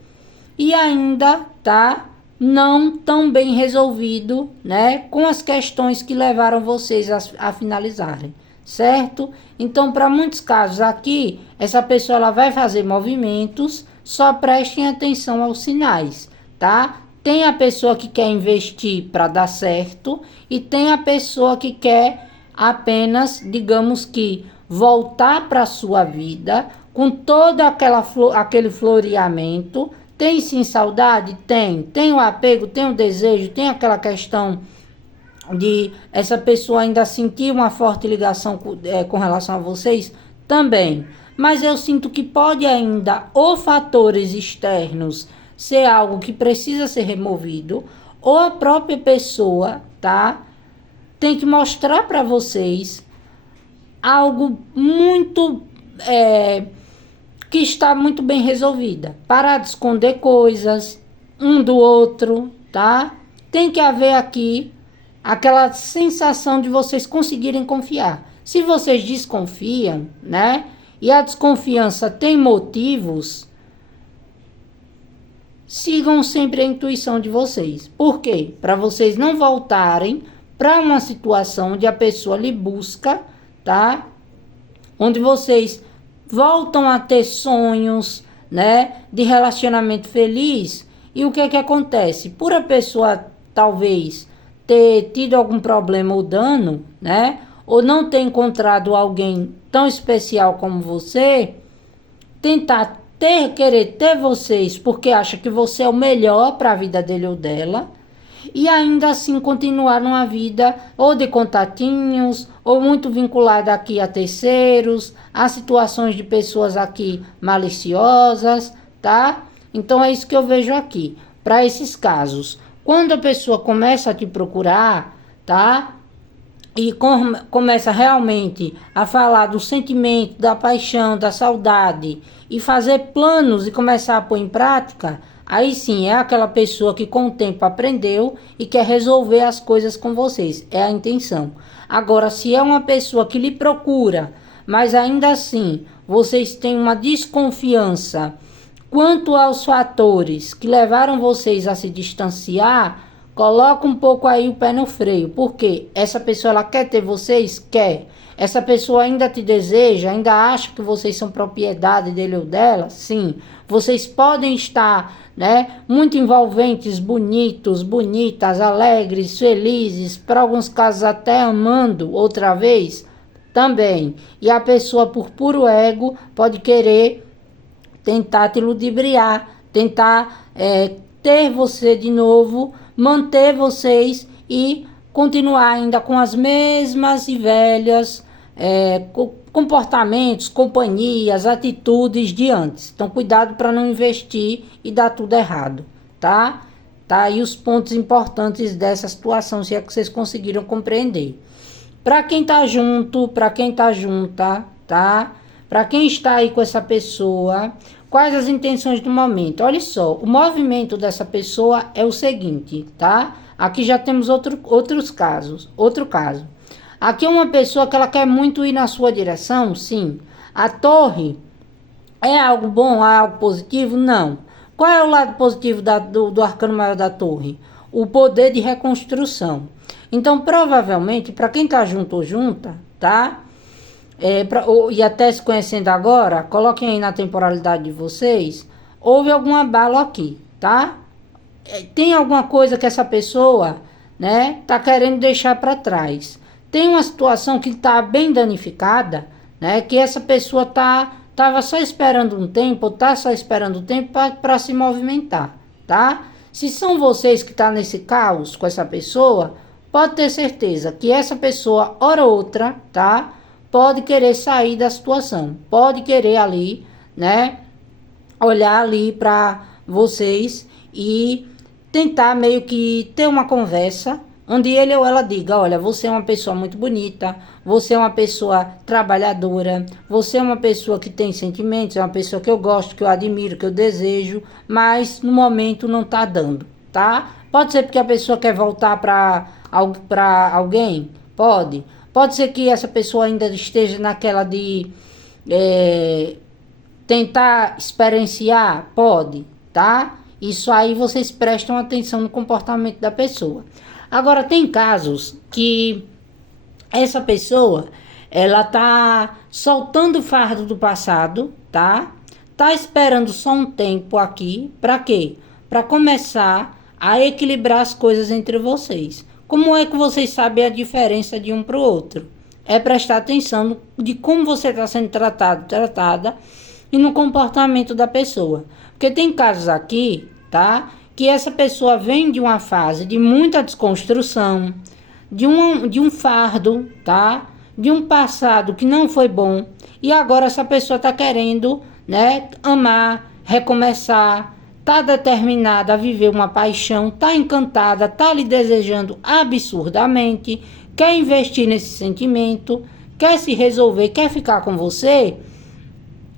e ainda tá não tão bem resolvido, né, com as questões que levaram vocês a finalizarem, certo? Então, para muitos casos aqui, essa pessoa ela vai fazer movimentos, só prestem atenção aos sinais, tá? Tem a pessoa que quer investir para dar certo e tem a pessoa que quer apenas, digamos que, voltar para a sua vida com todo aquele floreamento. Tem sim saudade? Tem. Tem o apego, tem o desejo, tem aquela questão de essa pessoa ainda sentir uma forte ligação com relação a vocês? Também. Mas eu sinto que pode ainda, ou fatores externos, ser algo que precisa ser removido, ou a própria pessoa, tá? Tem que mostrar para vocês algo muito que está muito bem resolvida. Parar de esconder coisas um do outro, tá? Tem que haver aqui aquela sensação de vocês conseguirem confiar. Se vocês desconfiam, né? E a desconfiança tem motivos, sigam sempre a intuição de vocês. Por quê? Para vocês não voltarem para uma situação onde a pessoa lhe busca, tá? Onde vocês voltam a ter sonhos, né, de relacionamento feliz. E o que é que acontece? Por a pessoa talvez ter tido algum problema ou dano, né, ou não ter encontrado alguém tão especial como você, tentar querer ter vocês porque acha que você é o melhor para a vida dele ou dela, e ainda assim continuar numa vida ou de contatinhos, ou muito vinculada aqui a terceiros, a situações de pessoas aqui maliciosas, tá? Então é isso que eu vejo aqui, para esses casos. Quando a pessoa começa a te procurar, tá? E começa realmente a falar do sentimento, da paixão, da saudade, e fazer planos e começar a pôr em prática, aí sim é aquela pessoa que com o tempo aprendeu e quer resolver as coisas com vocês. É a intenção. Agora, se é uma pessoa que lhe procura, mas ainda assim vocês têm uma desconfiança quanto aos fatores que levaram vocês a se distanciar, coloca um pouco aí o pé no freio. Porque essa pessoa ela quer ter vocês? Quer. Essa pessoa ainda te deseja, ainda acha que vocês são propriedade dele ou dela? Sim. Vocês podem estar, né, muito envolventes, bonitos, bonitas, alegres, felizes, para alguns casos até amando outra vez também. E a pessoa, por puro ego, pode querer tentar te ludibriar, tentar ter você de novo, manter vocês e continuar ainda com as mesmas e velhas comportamentos, companhias, atitudes de antes. Então, cuidado para não investir e dar tudo errado, tá? Tá aí os pontos importantes dessa situação, se é que vocês conseguiram compreender. Para quem tá junto, para quem tá junta, tá? Para quem está aí com essa pessoa, quais as intenções do momento? Olha só, o movimento dessa pessoa é o seguinte, tá? Aqui já temos outro caso. Aqui é uma pessoa que ela quer muito ir na sua direção, sim. A torre é algo bom, é algo positivo? Não. Qual é o lado positivo do arcano maior da torre? O poder de reconstrução. Então, provavelmente, para quem tá junto ou junta, tá? E até se conhecendo agora, coloquem aí na temporalidade de vocês, houve algum abalo aqui, tá? Tem alguma coisa que essa pessoa, né, tá querendo deixar para trás. Tem uma situação que tá bem danificada, né, que essa pessoa tava só esperando um tempo, ou tá só esperando um tempo para se movimentar, tá? Se são vocês que tá nesse caos com essa pessoa, pode ter certeza que essa pessoa, hora ou outra, tá? Pode querer sair da situação, pode querer ali, né? Olhar ali para vocês e tentar meio que ter uma conversa onde ele ou ela diga: olha, você é uma pessoa muito bonita, você é uma pessoa trabalhadora, você é uma pessoa que tem sentimentos, é uma pessoa que eu gosto, que eu admiro, que eu desejo, mas no momento não tá dando, tá? Pode ser porque a pessoa quer voltar para alguém? Pode ser que essa pessoa ainda esteja naquela de tentar experienciar? Pode, tá? Isso aí vocês prestam atenção no comportamento da pessoa. Agora, tem casos que essa pessoa, ela tá soltando o fardo do passado, tá? Tá esperando só um tempo aqui, para quê? Para começar a equilibrar as coisas entre vocês. Como é que vocês sabem a diferença de um para o outro? É prestar atenção de como você está sendo tratada e no comportamento da pessoa. Porque tem casos aqui, tá? Que essa pessoa vem de uma fase de muita desconstrução, de um fardo, tá? De um passado que não foi bom. E agora essa pessoa está querendo, né? Amar, recomeçar, tá determinada a viver uma paixão, tá encantada, tá lhe desejando absurdamente, quer investir nesse sentimento, quer se resolver, quer ficar com você.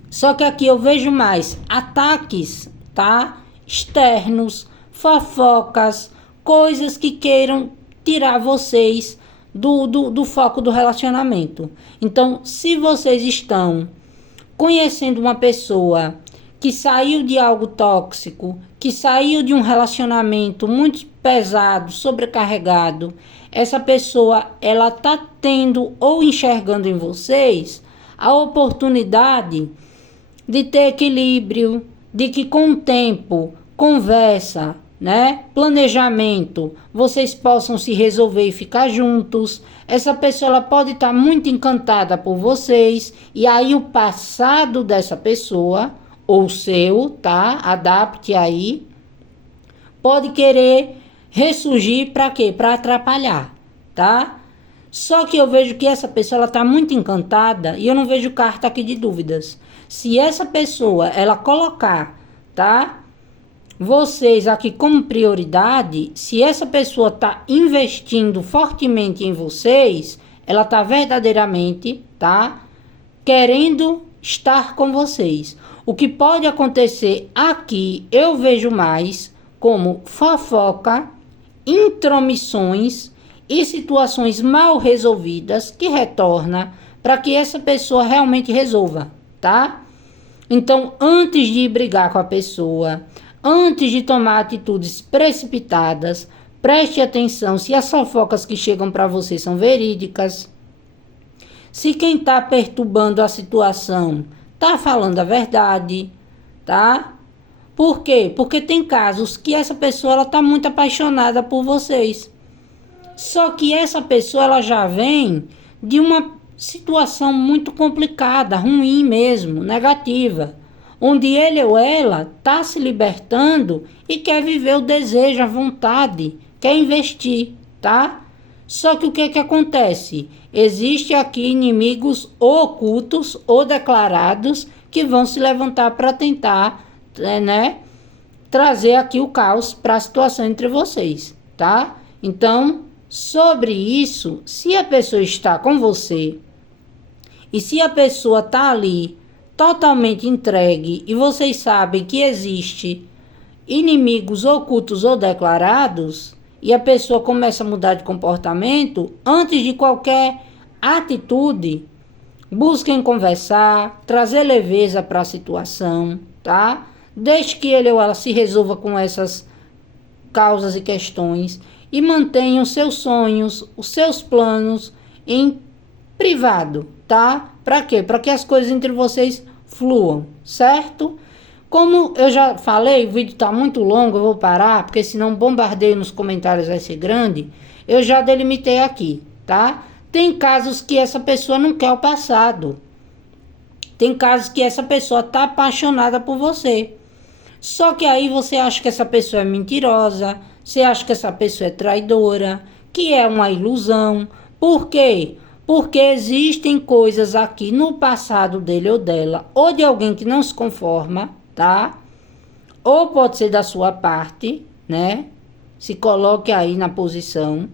Só que aqui eu vejo mais ataques, tá? Externos, fofocas, coisas que queiram tirar vocês do foco do relacionamento. Então, se vocês estão conhecendo uma pessoa que saiu de algo tóxico, que saiu de um relacionamento muito pesado, sobrecarregado, essa pessoa, ela tá tendo ou enxergando em vocês a oportunidade de ter equilíbrio, de que com o tempo, conversa, né, planejamento, vocês possam se resolver e ficar juntos. Essa pessoa, ela pode estar muito encantada por vocês, e aí o passado dessa pessoa, ou o seu, tá? Adapte aí. Pode querer ressurgir para quê? Para atrapalhar, tá? Só que eu vejo que essa pessoa, ela tá muito encantada, e eu não vejo carta aqui de dúvidas. Se essa pessoa, ela colocar, tá? Vocês aqui como prioridade, se essa pessoa tá investindo fortemente em vocês, ela tá verdadeiramente, tá? Querendo estar com vocês. O que pode acontecer aqui, eu vejo mais como fofoca, intromissões e situações mal resolvidas que retorna para que essa pessoa realmente resolva, tá? Então, antes de brigar com a pessoa, antes de tomar atitudes precipitadas, preste atenção se as fofocas que chegam para você são verídicas, se quem está perturbando a situação está falando a verdade, tá? Por quê? Porque tem casos que essa pessoa está muito apaixonada por vocês. Só que essa pessoa, ela já vem de uma situação muito complicada, ruim mesmo, negativa, onde ele ou ela está se libertando e quer viver o desejo, a vontade, quer investir, tá? Só que o que acontece? Existe aqui inimigos ocultos ou declarados que vão se levantar para tentar, né, trazer aqui o caos para a situação entre vocês, tá? Então, sobre isso, se a pessoa está com você e se a pessoa está ali totalmente entregue e vocês sabem que existe inimigos ocultos ou declarados e a pessoa começa a mudar de comportamento, antes de qualquer atitude, busquem conversar, trazer leveza para a situação, tá? Deixe que ele ou ela se resolva com essas causas e questões e mantenham os seus sonhos, os seus planos em privado, tá? Para quê? Para que as coisas entre vocês fluam, certo? Como eu já falei, o vídeo está muito longo, eu vou parar, porque senão o bombardeio nos comentários vai ser grande. Eu já delimitei aqui, tá? Tem casos que essa pessoa não quer o passado. Tem casos que essa pessoa está apaixonada por você. Só que aí você acha que essa pessoa é mentirosa, você acha que essa pessoa é traidora, que é uma ilusão. Por quê? Porque existem coisas aqui no passado dele ou dela, ou de alguém que não se conforma, tá? Ou pode ser da sua parte, né? Se coloque aí na posição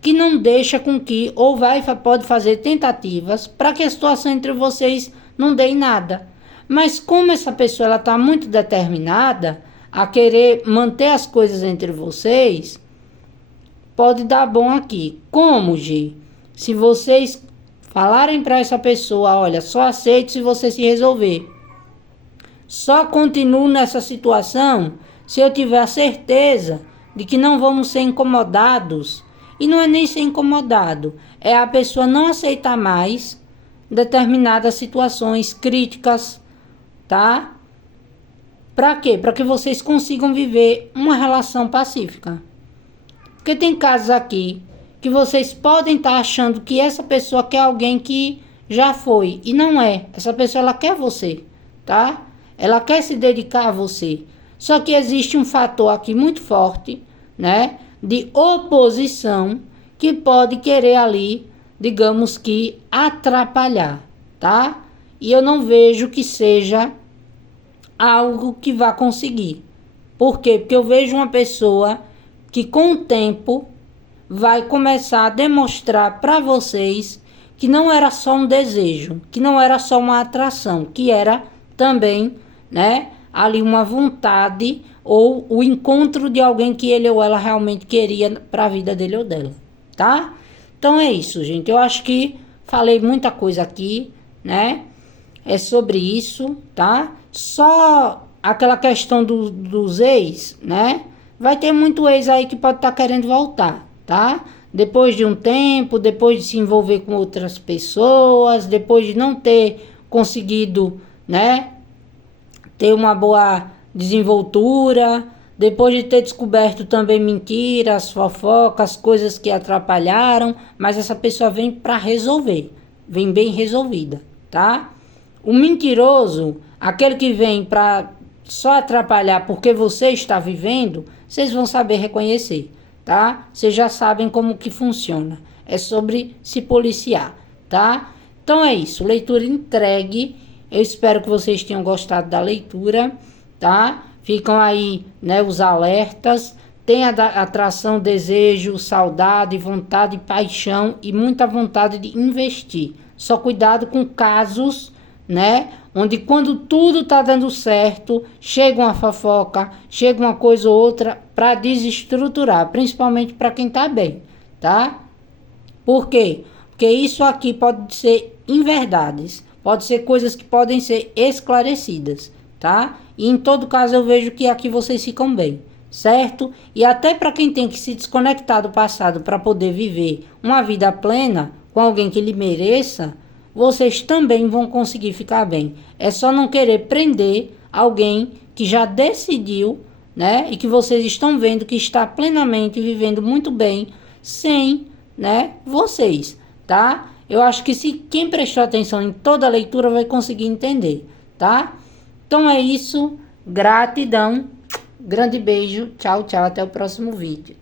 que não deixa com que, ou pode fazer tentativas para que a situação entre vocês não dê em nada. Mas como essa pessoa ela está muito determinada a querer manter as coisas entre vocês, pode dar bom aqui. Como, G? Se vocês falarem para essa pessoa, olha, só aceito se você se resolver. Só continuo nessa situação se eu tiver a certeza de que não vamos ser incomodados. E não é nem ser incomodado, é a pessoa não aceitar mais determinadas situações críticas, tá? Para quê? Para que vocês consigam viver uma relação pacífica. Porque tem casos aqui que vocês podem estar achando que essa pessoa quer alguém que já foi. E não é. Essa pessoa ela quer você, tá? Ela quer se dedicar a você. Só que existe um fator aqui muito forte, né? De oposição que pode querer ali, digamos que, atrapalhar, tá? E eu não vejo que seja algo que vá conseguir. Por quê? Porque eu vejo uma pessoa que com o tempo vai começar a demonstrar para vocês que não era só um desejo, que não era só uma atração, que era também, né, ali uma vontade ou o encontro de alguém que ele ou ela realmente queria para a vida dele ou dela, tá? Então é isso, gente. Eu acho que falei muita coisa aqui, né? É sobre isso, tá? Só aquela questão dos ex, né? Vai ter muito ex aí que pode estar querendo voltar, tá? Depois de um tempo, depois de se envolver com outras pessoas, depois de não ter conseguido, né, ter uma boa desenvoltura, depois de ter descoberto também mentiras, fofocas, coisas que atrapalharam, mas essa pessoa vem para resolver, vem bem resolvida, tá? O mentiroso, aquele que vem para só atrapalhar porque você está vivendo, vocês vão saber reconhecer, tá? Vocês já sabem como que funciona. É sobre se policiar, tá? Então é isso, leitura entregue. Eu espero que vocês tenham gostado da leitura, tá? Ficam aí, né, os alertas. Tem a atração, desejo, saudade, vontade, paixão e muita vontade de investir. Só cuidado com casos, né, onde quando tudo tá dando certo, chega uma fofoca, chega uma coisa ou outra para desestruturar, principalmente para quem tá bem, tá? Por quê? Porque isso aqui pode ser inverdades, pode ser coisas que podem ser esclarecidas, tá? E em todo caso eu vejo que aqui vocês ficam bem, certo? E até para quem tem que se desconectar do passado para poder viver uma vida plena com alguém que lhe mereça, vocês também vão conseguir ficar bem. É só não querer prender alguém que já decidiu, né? E que vocês estão vendo que está plenamente vivendo muito bem sem, né, vocês, tá? Eu acho que se quem prestou atenção em toda a leitura vai conseguir entender, tá? Então é isso. Gratidão. Grande beijo. Tchau, tchau. Até o próximo vídeo.